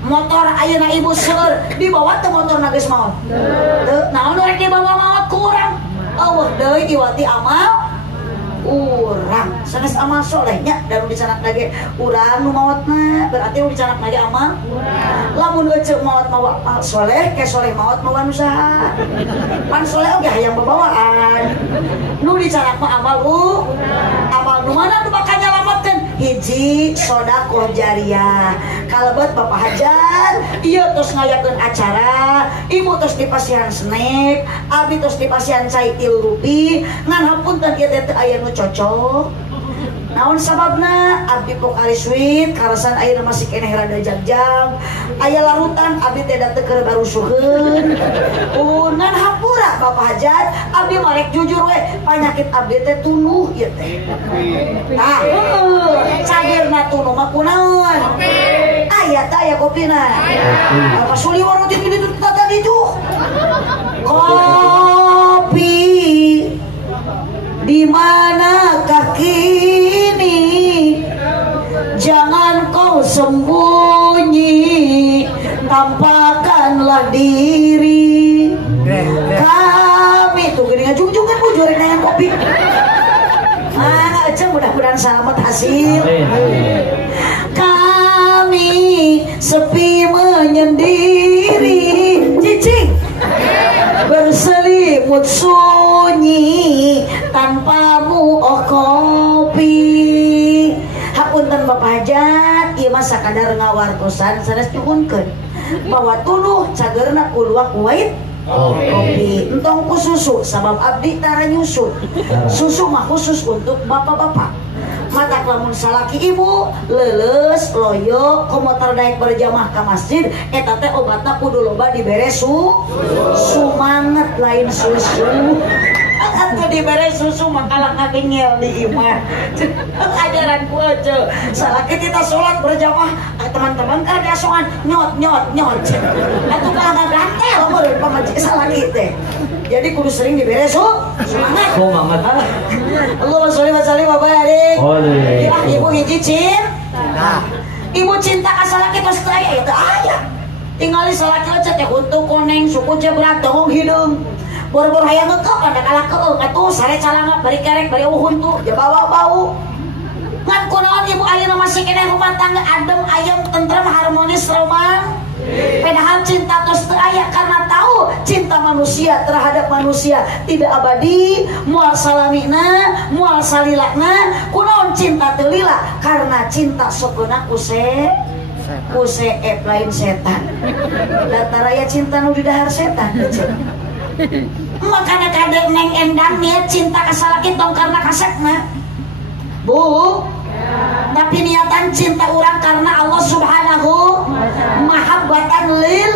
motor ayeuna ibu seueur dibawa teu motorna geus maot teu naon rek dibawa maot ku urang eueuh deui iwati amal urang sanes amal solehnya dan dicanak lagi urang nu maotna berarti nu dicanak lagi amal lamun euceuk maot mawa amal soleh ke soleh maot mawa usaha pan soleh oge hayang babawaan nu dicanak mah amal amal nu mana nu bakal nyalametkeun hiji sedekah jariyah kalebet Bapak Hajat ieu tos ngayakeun acara ibu tos dipasihan snack abi tos dipasihan cai 3 rupi ngan hapunten ieu teh aya nu cocok naon sababna abdi pok ari sweet karasan ayeuna masih keneh rada jagjang aya larutan abdi teh da teu keur barusuheun ngan hampura Bapak Hajat abdi marek jujur we panyakit abdi teh tunuh ieu teh tah cagerna tunuh mah kunaon aya teh aya kopina apa suli warung di ditu tadi tuh kopi di manakah kini jangan kau sembunyi tampakkanlah diri kami tuh gini ngajung-jung kan bujurin dengan kopi aja mudah-mudahan selamat hasil kami sepi menyendiri cicing berselimut sunyi tanpamu oh kopi hapunten Bapak Hajat ieu mah sakadar ngawartosan sanes nyuhunkeun bahwa tunuh cagerna kuluak wait kopi entong ku susu sabab abdi tara nyusu susu mah khusus untuk bapak-bapak mata lamun salaki ibu leuleus loyo komotor daek berjamaah ka masjid eta teh obatna kudu loba dibere sumanget lain susu atau dibere susu makalah ngakingel di imah ajaran ku aja salaki kita sholat berjamaah teman-teman kan ada soan nyot atuh kalah gantel meureun pamaji salaki teh jadi kudu sering dibere sumanget Allahumma sholli wa sallim wa barik ibu hiji cin Ibu cinta ka salaki tos teu aya teu aya. Tingali salaki lecet teh untuk koneng suku berat dongong hideung. Bor-bor hayang ngeukeuk pada kalakeung atuh sare calanga bari kerek bari uhun tuh ya bawa bau. Ngan kunaon ibu ayeuna masih kene rumah tangga adem ayem tentrem harmonis roman. Padahal cinta tos teu aya karena tahu cinta manusia terhadap manusia tidak abadi, moal salamina, moal salilakna, kunaon cinta teu lila karena cinta sokeuna kuse lain setan. Dataraya cinta nu di dahar setan. Makanya kadek neng endang niat cinta ka salaki tong karena kasetna. Bu, tapi niatan cinta orang karena Allah Subhanahu mahabbatan lil.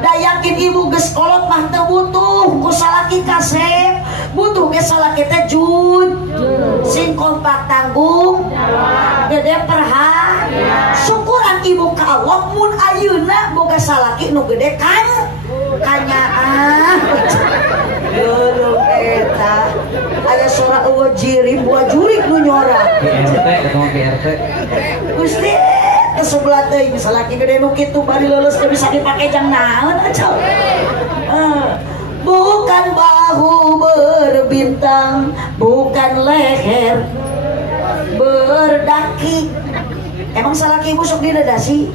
Da yakin ibu geus kolot mah teu butuh ku salaki kasep, butuh ge salaki teh jud. Sing kompak tanggung, gede perhatian. Syukuran ibu ka Allah mun ayeuna boga salaki nu gede kan kanyaan. Leureung eta aya sora eueuh jirim buah jurik nu nyora. PRT Gusti teu sebelah teuing salaki gede nu kitu bari leuleus teu bisa dipake jang naon acau. Bukan bahu berbintang, bukan leher berdaki. Emang salaki ibu sok didadasi?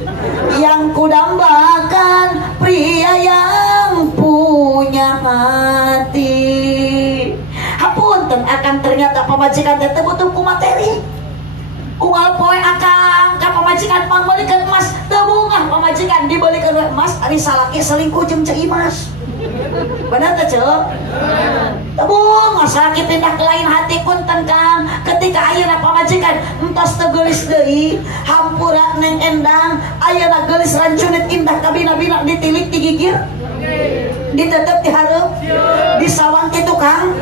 Yang kudambakan pria yang punya hati. Hapunten akan ternyata pamajikan teh butuh ku materi. Unggal poe akang ka pamajikan pangbalikeun emas teu bungah pamajikan dibelikeun emas ari salaki selingkuh jeung Ceu Imas. Benar teh Ceu? Tebung salaki pindah ke lain hati punten Kang ketika ayeuna pamajikan entos teu geulis deui hampura neng endang ayeuna geulis rancunit indah ka bina-bina ditilik digigir ditetep dihareup disawang kitu Kang.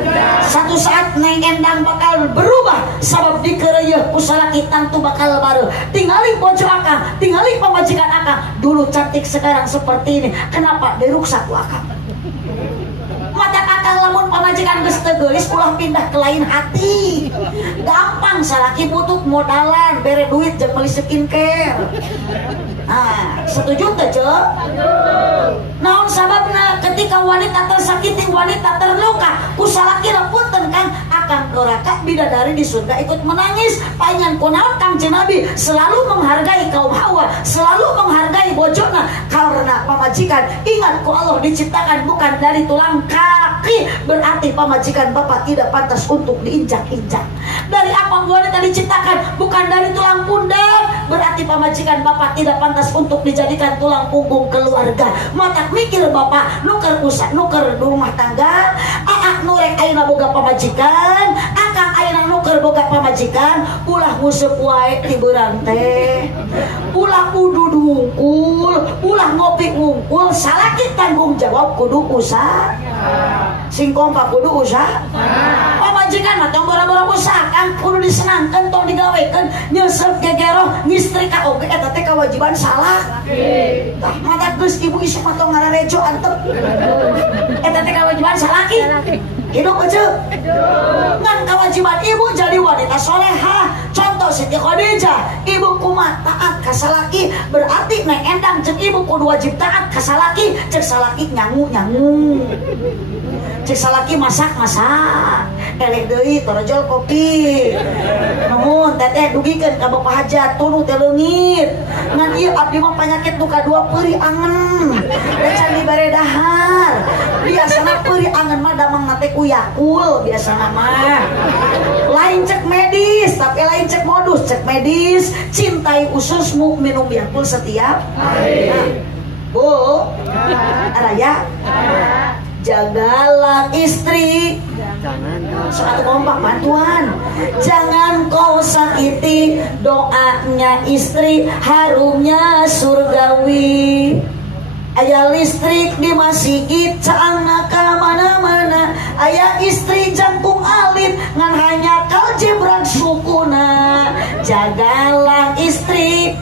Satu saat neng endang bakal berubah sabab dikeureuh ku salaki tangtu bakal baru tingali bojo akang tingali pamajikan akang dulu cantik sekarang seperti ini kenapa diruksak ku akang. Mata akang lamun pamajikan geus teu geulis ulah pindah ke lain hati. Gampang salaki butuh modalan bere duit jeung meuli skincare. Nah, setuju teh Ceu? Naon sababna ketika wanita tersakiti, wanita terluka, ku salaki punten Kang akang doraka bidadari di surga ikut menangis. Panjang kunaon Kangjeng Nabi selalu menghargai kaum Hawa, selalu menghargai bojona karena pamajikan ingat ku Allah diciptakan bukan dari tulang kaki, berarti pamajikan bapak tidak pantas untuk diinjak-injak. Dari apa wanita diciptakan bukan dari tulang pundak, berarti pamajikan bapak tidak pantas untuk dijadikan tulang punggung keluarga. Mata mikir bapak nuker pusat nuker rumah tangga, aak nurek ayeuna boga pamajikan, akang ayeuna nuker boga pamajikan, ulah nguseup wae tibeurang teh, ulah kudu wungkul, ulah ngopi wungkul, salaki tanggung jawab kudu usaha. Sing kompak kudu usaha. Pamajikan mah tong boro-boro usaha kan kudu disenangkeun tong digawekeun nyeuseut gegeroh ngistrika oge eta teh kewajiban salah. Tah mata geus ibu isuk mah tong ngararejo antep. Eta teh kewajiban salaki. Hidup aja. Ngan kewajiban ibu jadi wanita solehah. Contoh Siti Khadijah, ibu kumaha taat ka salaki, berarti neng endang jeung ibu kudu wajib taat ka salaki. Cek salaki nyangu-nyangu. Cek salaki masak-masak. Eleh deui torojol kopi. Nuhun teteh dugikeun ka Bapak Hajat tunu teh leungit. Ngan ieu abdi mah panyakit duka dua peuri angen. Da can dibere dahar. Biasana peuri angen mah damang teh ku Yakul biasana mah. Lain cek medis, tapi lain cek modus, cek medis. Cintai ususmu minum Yakul setiap hari. Nah, Bu, Araya. Jagalah istri, suatu kompak bantuan. Jangan kau sakiti doanya istri, harumnya surgawi. Aya listrik di masjid, caangna ka mana-mana. Aya istri jangkung alit, ngan hanya kal jebran sukuna. Jagalah istri,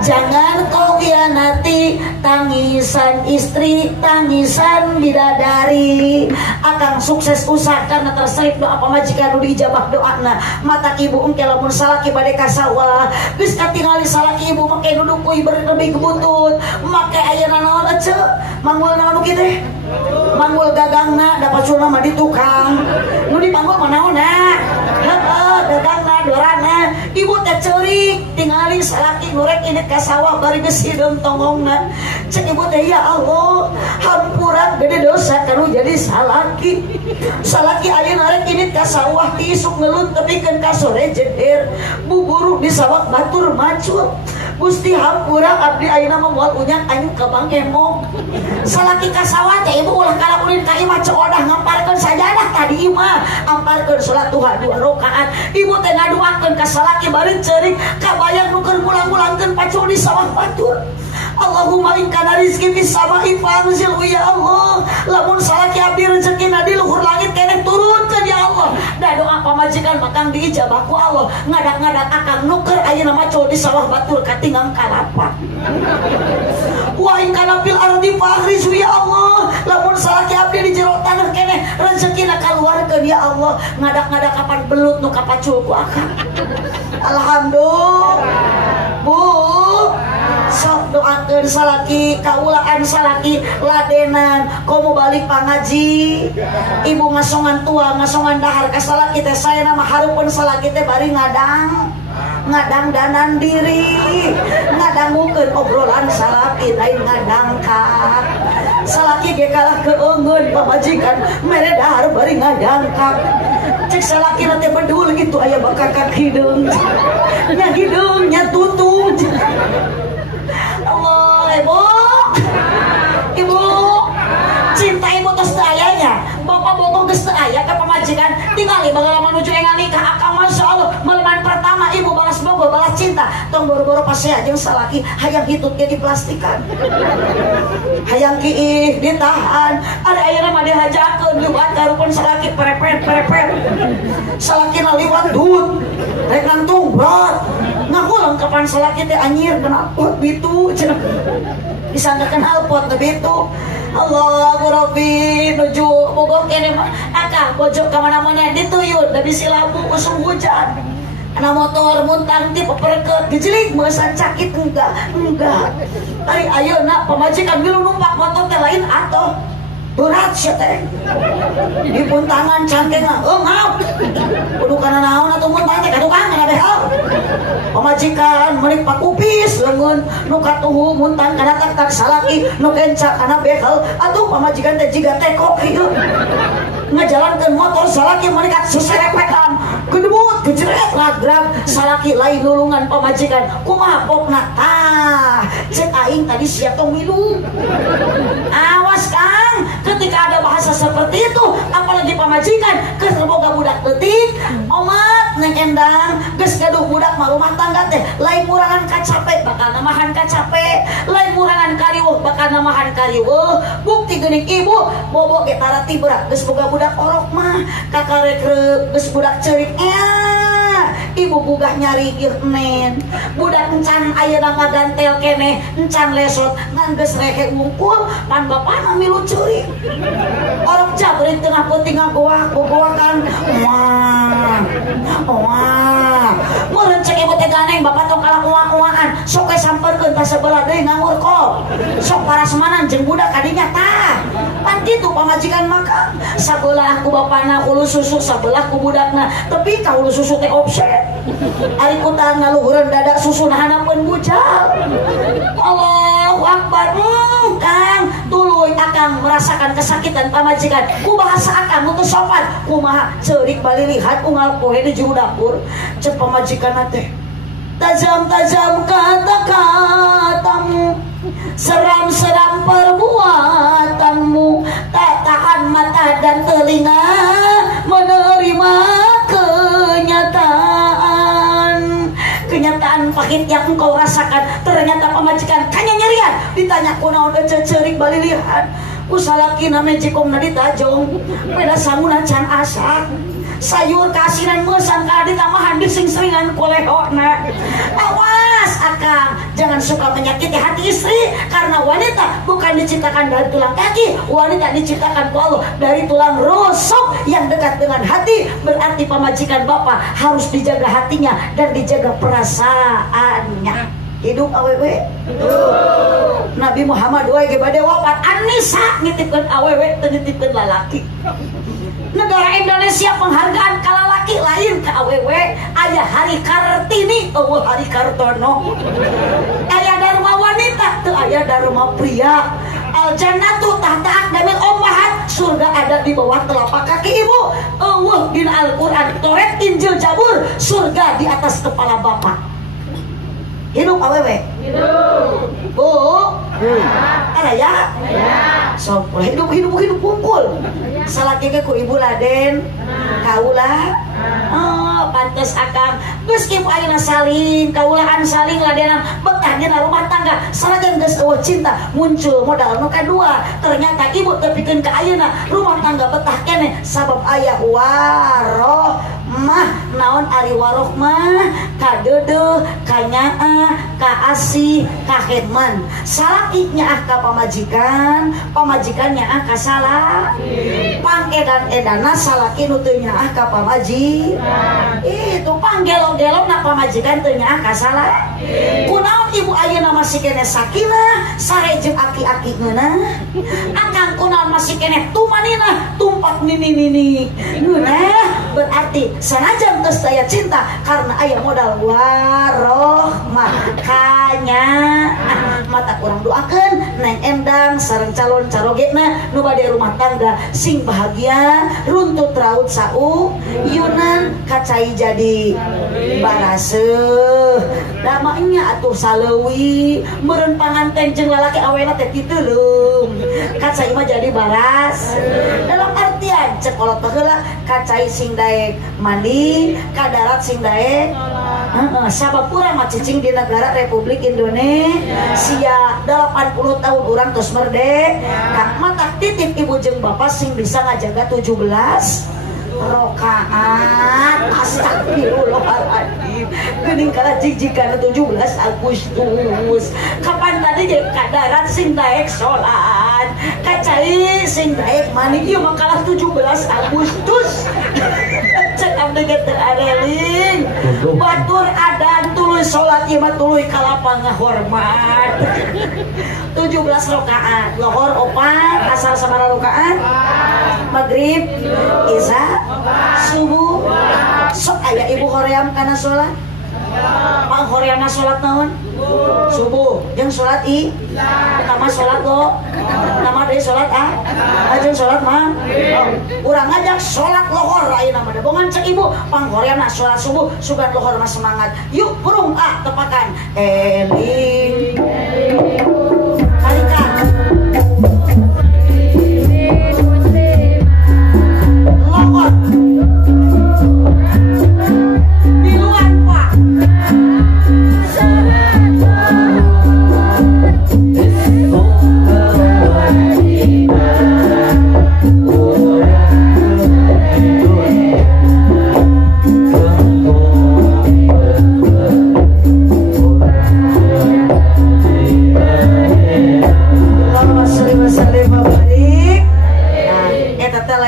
jangan kau khianati, tangisan istri, tangisan bidadari. Akang sukses usaha karena terselip doa pamajikan nu diijabah doana. Mata ibu engke lamun salaki bade ka sawah, geus katingali salaki ibu make duduk kuy lebih kebutut, make ayeuna naon ece, manggul naon kitu teh? Manggul gagangna dapat sulna mah di tukang. Nu dipanggul mah naonna? Heeh, gagangna dorana. Ibu teh ceurik tingali salaki nu rek init ka sawah bari geus hideung tongongna. Cek ibu teh ya Allah, hampura gede dosa kanu jadi salaki. Salaki ayeuna rek init ka sawah ti isuk ngelut tepikeun ka sore jeder. Buburu di sawah batur macut. Gusti hampura abdi ayeuna mah moal unyak anyuk ka Bang Emong. Salaki ka sawah teh ibu ulah kalakunin ka imah coodah ngamparkeun sajadah tadi imah, amparkeun salat duha 2 rakaat. Ibu teh ngaduakeun ka salaki bari ceurik kabayang nu keur mulang-mulangkeun pacul di sawah batur. Allahumma in kana rizqi fis sama'i fanzil ya Allah. Lamun salaki abdi rezekina di luhur langit keneh turunkeun ya Allah. Da doa pamajikan makang diijabah ku Allah. Ngadak-ngadak akang nuker ayeuna macul di sawah batur katingang kalapa. Wa in kana fil ardi fakhrizu ya Allah. Lamun salaki abdi di jero tanah keneh rezekina kaluarkeun ya Allah. Ngadak-ngadak kapan belut nu kapacul ku akang. Alhamdulillah. Bu, sok doakeun salaki, kaulaan salaki ladenan, komo balik pangaji. Ibu ngasongan tua, ngasongan dahar ka salaki teh saena mah harupeun salaki teh bari ngadang danan diri, ngadangukeun obrolan salaki lain ngadangkak. Salaki ge kalah keungeun pamajikan, mere dahar bari ngadangkak. Cek salaki teh bedul gitu aya bakakak hideung. Nya hideung nya tutung. Allah, ibu cinta ibu tos ayahnya, bapak bokong geus teu aya ka pamajikan, tingali bagala menuju engal nikah akang masyaallah meleman pertama ibu balas bogo balas cinta, tong boro-boro pasea jeung salaki hayang hitut ge diplastikan, hayang kiih ditahan, ada ayeuna mah dihajakeun liwat karupeun salaki perepet, salakina liwat dut, rek ngantung berat, ngakulang kapan salaki teh anyir kena pot bitu cenah. Disangkakan alpot na bito. Allahu Rabbi nuju bogok kene akang pojok ka mana-mana dituyun da bisi lampu usum hujan. Ana motor muntang ti peperkeut dijelik meusan cakit enggak. Ari ayeuna pamajikan milu numpak motor teh lain atoh. Berat sia teh. Di puntangan cangkengan, maaf. Kudu kana naon atuh muntang teh kadukang kana behel. Pamajikan meuli pakupis leungeun nu katuhu muntang kana tak salaki nu kenca kana behel. Atuh pamajikan teh jiga tekok ieu. Ngajalankeun motor salaki meuli ka suserepetan. Gedebut gejret lagrag salaki lain lulungan pamajikan. Kumaha popna tah. Cek aing tadi siap tong milu. Awas Kang, ketika ada bahasa seperti itu apalagi pamajikan geus boga budak leutik omat neng endang geus gaduh budak mah rumah tangga teh lain murangan kacape bakal namahan kacape, lain murangan kariweuh bakal namahan kariweuh. Bukti geuning ibu bobo ge tarati berat geus boga budak orok mah kakarek geus budak ceurik ibu bugah nyari nen budak encan ayeuna ngagantel keneh encan lesot ngan geus rehe wungkul pan bapana milu ceurik orok jabrik tengah peuting goak-goakan wah meureun cek ibu teh ganeng bapak tong kalah uang-uangan sok we sampeurkeun ta sebelah deui nganggur kok sok parasmanan jeung budak kadinya tah pan kitu pamajikan maka sabelah ku bapana ulu susu sabelah ku budakna tapi ka ulu susu teh offset ari kutang ngaluhureun dada susu hanapeun bujal. Allahu Akbar. Kang tuluy akang merasakan kesakitan pamajikan ku bahasa akang nu sopan kumaha ceurik bali lihat unggal poe di juru dapur cek pamajikan teh tajam-tajam kata-katamu seram-seram perbuatanmu tak tahan mata dan telinga menerima kenyataan pahit yang engkau rasakan. Ternyata pamajikan kanya nyerian ditanya kunaon ceurik bali lihat usalaki na mejikomna ditajong beda sanguna can asak sayur kasinan meusan ka ditamahan dising-seringan kolehona. Awas Akang jangan suka menyakiti hati istri, karena wanita bukan diciptakan dari tulang kaki, wanita diciptakan ku Allah dari tulang rusuk yang dekat dengan hati. Berarti pamajikan bapak harus dijaga hatinya dan dijaga perasaannya. Hidup awewe Nabi Muhammad wae ge bade wafat An-Nisa ngitipkeun awewe teu ngitipkeun lalaki. Negara Indonesia penghargaan ka lalaki lain ka awewe. Aya Hari Kartini, eueuh Hari Kartono. Aya Dharma wanita, teu aya Dharma pria. Al jannatu tahta aqdamil ummahat, surga ada di bawah telapak kaki ibu. Eueuh dina Al-Qur'an, Taurat, Injil, Zabur, surga di atas kepala bapak. Hidup awewe? Hidup. Bu? Ada ya? So, hidup kumpul. Salaki ke ku ibu Laden, kaulah. Oh, pantes akang. Geus kieu ayeuna saling, kaulahan saling ladenan betah dina rumah tangga. Salajan geus eueuh cinta, muncul modal nu kadua. Ternyata ibu teu pikeun ka ayeuna rumah tangga betah keneh sabab aya waroh mah. Naon ari waroh mah? Kadeudeung, kanyaa, kaasih, kahedman. Salaki nyaah ka pamajikan, pamajikan nyaah ka salaki. Pangedan-edana salaki nu teu nyaah ka pamajikan. Itu panggelo-gelo na pamajikan teu nyaah ka salaki. Kunaon ibu ayeuna masih keneh sakinah, sare jeung aki-aki ngeunah. Akang kunaon masih keneh tumanina, tumpak nini-nini. Ngeunah berarti sanajan geus daya cinta karena aya modal waroh makanya mata kurang doakeun Neng Endang sareng calon carogena nu bade rumah tangga sing bahagia runtut raut sau yunan kacai jadi baraseuh damanya atuh saleuwi meureun panganten jeung lalaki awena teh titeuleum kacai mah jadi baras dalam artian cek kolot baheula kacai sing daek mandi kadarat sing daek sabab urang mah cicing di negara Republik Indonesia 80 tahun urang tos merdeka mata titip ibu jeung bapak sing bisa ngajaga 17 rokaat. Astagfirullahaladzim geuning kala jijikana 17 Agustus kapan tadi jeung kadarat sing daek salat kacai sing daek mani ieu mah kalah 17 Agustus. Cek abdi teu areling batur adan tuluy salat ieu mah tuluy kalapa ngahormat. 17 rakaat lohor 4 asar sabaraha rakaat maghrib isya subuh sok aya ibu hoream kana salat panghoreana salat naon subuh jeung salat utama salat lo nama deui salat ajeun salat mah urang ngajak salat lohor ayeuna mah bongan cek ibu panghoreana salat subuh sugan lohor mah semangat yuk burung tepakan eling kalikan lohor biluan pak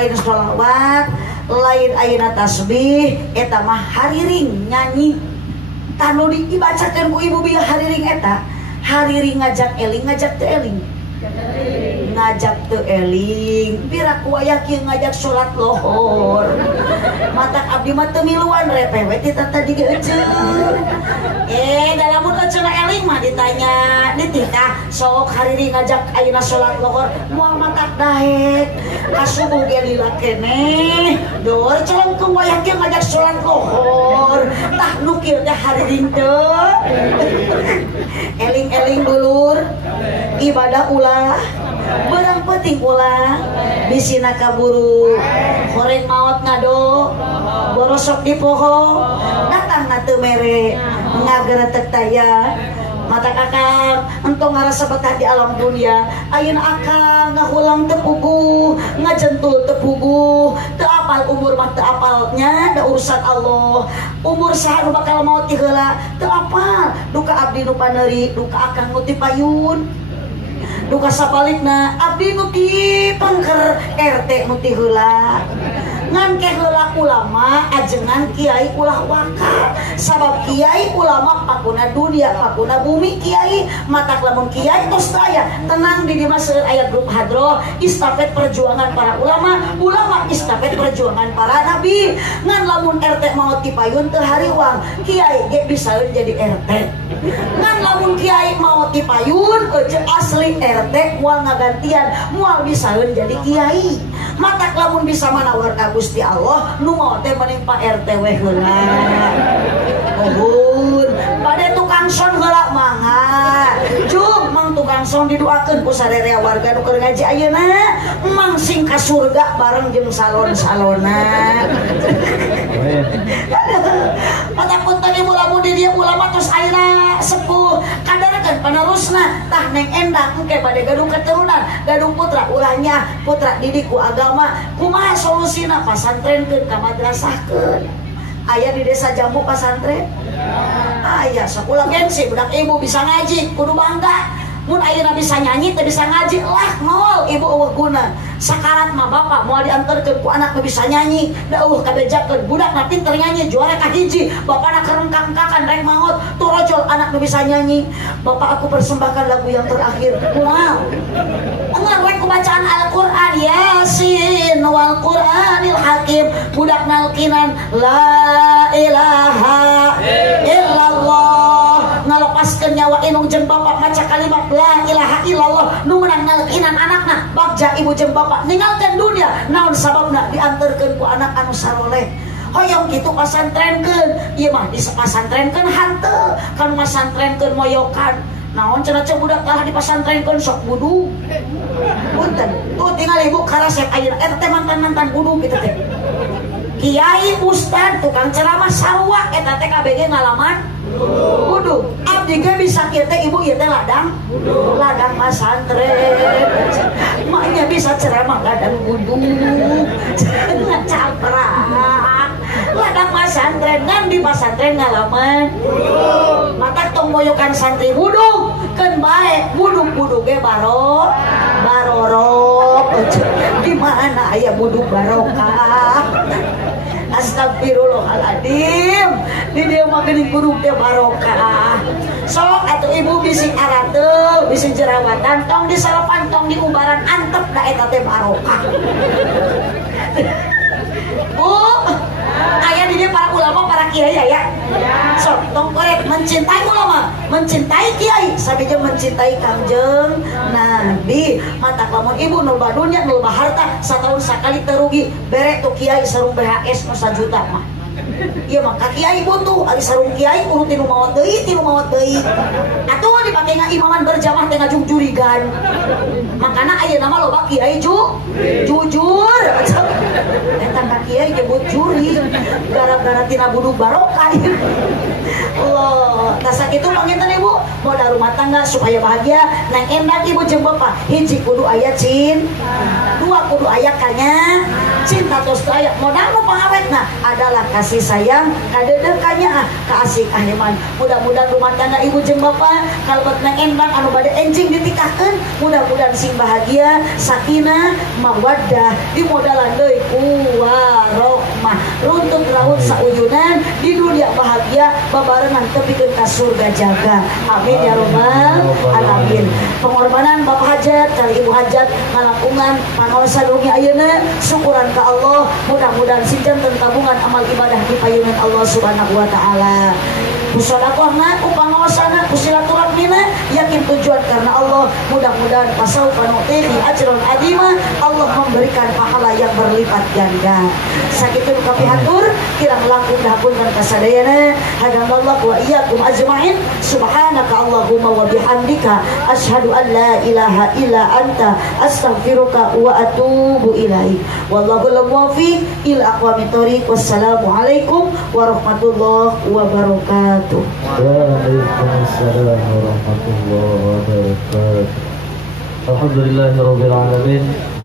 lain sholawat lain ayeuna tasbih eta mah hariring nyanyi tanu dibacakeun ku ibu bieu hariring eta hariring ngajak eling ngajak teu eling ngajak teu eling piraku aya kieu ngajak salat lohor matak abdi mah teu miluan repewe ti tata digeuceun dalamun euceuna eling mah ditanya dititah sok hariring ngajak ayeuna salat lohor moal matak daek kasubuh ge lila keneh dor celengkeung wayah kieu ngajak salat lohor tah nu kieu teh hariring teu eling-eling dulur ibadah ulah barang penting ulah bisina kaburu horeng maot ngado borosok di poho datang na teu mere ngageretek taya mata kakang entong ngarasa betah di alam dunia ayeuna akang ngahulang teu puguh ngajentul teu puguh teu apal umur mah teu apalnya da urusan Allah. Umur saha nu bakal maot ti heula teu apal. Duka abdi nu paneuri, duka akang nu ti payun. Duka sabalikna abdi nu ti pengker RT nu ti heula. Ngan ke heula ulama ajengan kiai ulah waka. Sabab kiai ulama pakuna dunia, pakuna bumi kiai. Matak lamun kiai tos aya tenang di dieu seueur aya grup hadroh istafet perjuangan para ulama, ulama istafet perjuangan para nabi. Ngan lamun RT mau tipayun teu hariwang, kiai ge bisaeun jadi RT. Ngan lamun kiai mau tipayun asli RT moal ngagantian, moal bisaeun jadi kiai. Matak lamun bisa manawar ka Gusti Allah nu mau teh mending Pak RT we heula. Nuhun, bade tukang son heula mangga. Cum mang tukang son didoakeun ku sadaya warga nu keur ngaji ayeuna, mang sing ka surga bareng jeung salon-salona. Patapunten ibu lamun di dieu ulama tos ayeuna sepuh, kadarkeun penerusna tah neng endang engke bade gadung keturunan, gadung putra ulahnya putra didik ku agama. Kumaha solusina? Pasantrenkeun ka madrasahkeun. Aya di desa Jambu pasantren? Aya, sakulah gengsi budak ibu bisa ngaji, kudu bangga. Mun ayeuna bisa nyanyi teu bisa ngaji lah nol ibu eueuh guna. Sakarat mah bapak moal dianterkeun ku anak nu bisa nyanyi, da eueuh kabejakeun budak na pinter nyanyi juara ka hiji, bapana kerengkang-kangkan rek maot turojol anak nu bisa nyanyi. Bapak aku persembahkan lagu yang terakhir. Kumaha? Engan we ku bacaan Al-Qur'an Yasin wal Qur'anil Hakim, budak nalkinan la ilaha illallah, ngalepaskeun nyawa inung jeung bapak maca kalimat la ilaha illallah, nu menang nalkinan anakna bagja ibu jeung bapak ninggalkeun dunia. Naon sababna? Dianterkeun ku anak anu saroleh. Hoyong kitu pasantrenkeun, ieu mah dipasantrenkeun hanteu, kan pasantrenkeun moyokan. Naon cenah cek budak kalah dipasantrenkeun sok budu. Punten, tuh tinggal ibu karasep ayeuna eta teh mantan-mantan budu kitu teh. Kiai ustad tukang ceramah sarua eta teh KBG ngalaman budu. Abdi ge bisa kieu teh ibu ieu teh ladang ladang pasantren. Maknya bisa ceramah ladang budu. Caprak. Ladang pasantren kan di pasantren ngalaman mata tong moyokan santri budu keun bae budu ge barorok. Di mana aya budu barokah? Astagfirullahaladzim. Di dieu mah geuning budu teh barokah. Sok atuh ibu bisi arateuh, bisi jerawatan tong disalepan tong diubaran antep da eta teh barokah. Bu, aya di dieu para ulama, para kiai aya. Sok tong korek mencintai ulama, mencintai kiai, sabijeng mencintai Kangjeng Nabi. Matak lamun ibu nulba dunya, nulba harta, satahun sakali terugi, bere tuh kiai sarung BHS nu 1 juta mah. Iya mah ka kiai butuh, ari sarung kiai urut tinu maot deui. Atuh dipake ngaimaman berjamaah teh ngajung jurigan. Makana ayeuna mah loba kiai jujur. Eta ka kiai nyebut juri gara-gara tina budu barokah. Allah, nah sakitu panginten ibu, modal rumah tangga supaya bahagia, nang endang ibu jeung bapak, hiji kudu aya dua kudu aya kanya, cinta tos aya, modal nu pangawetna adalah kasih sayang, kadeudeukanya kaasih kaheman. Mudah-mudahan rumah tangga ibu jeung bapak kalebet nang endang anu bade enjing ditikahkeun, mudah-mudahan sing bahagia, sakinah, mawaddah, dimodalan deui ku warahmah, runtut raut sauyunan di dunia bahagia, babarengan tepikeun ka surga jaga. Amin ya rabbal alamin. Pengorbanan bapak hajat kali ibu hajat ngalapungan panaosan dugi ayeuna, syukuran ka Allah, mudah-mudahan sinten tabungan amal ibadah di payungan Allah subhanahu wa ta'ala. Kusadakohna, kupangaosana, kusilaturahmina, yakin tujuan karena Allah. Mudah-mudahan pasaufa nu'tihi ajron adima, Allah memberikan pahala yang berlipat ganda. Sakitu kapihatur kirang langkung dahapunkan kasadayana. Hadamallahu wa iyyakum ajma'in. Subhanaka Allahumma wa bihamdika asyhadu an la ilaha illa anta astaghfiruka wa atubu ilaik. Wallahu muwaffiq ila aqwamit thoriq. Wassalamualaikum warahmatullahi wabarakatuh. Waalaikumsalam warahmatullahi wabarakatuh. Alhamdulillahirabbil alamin.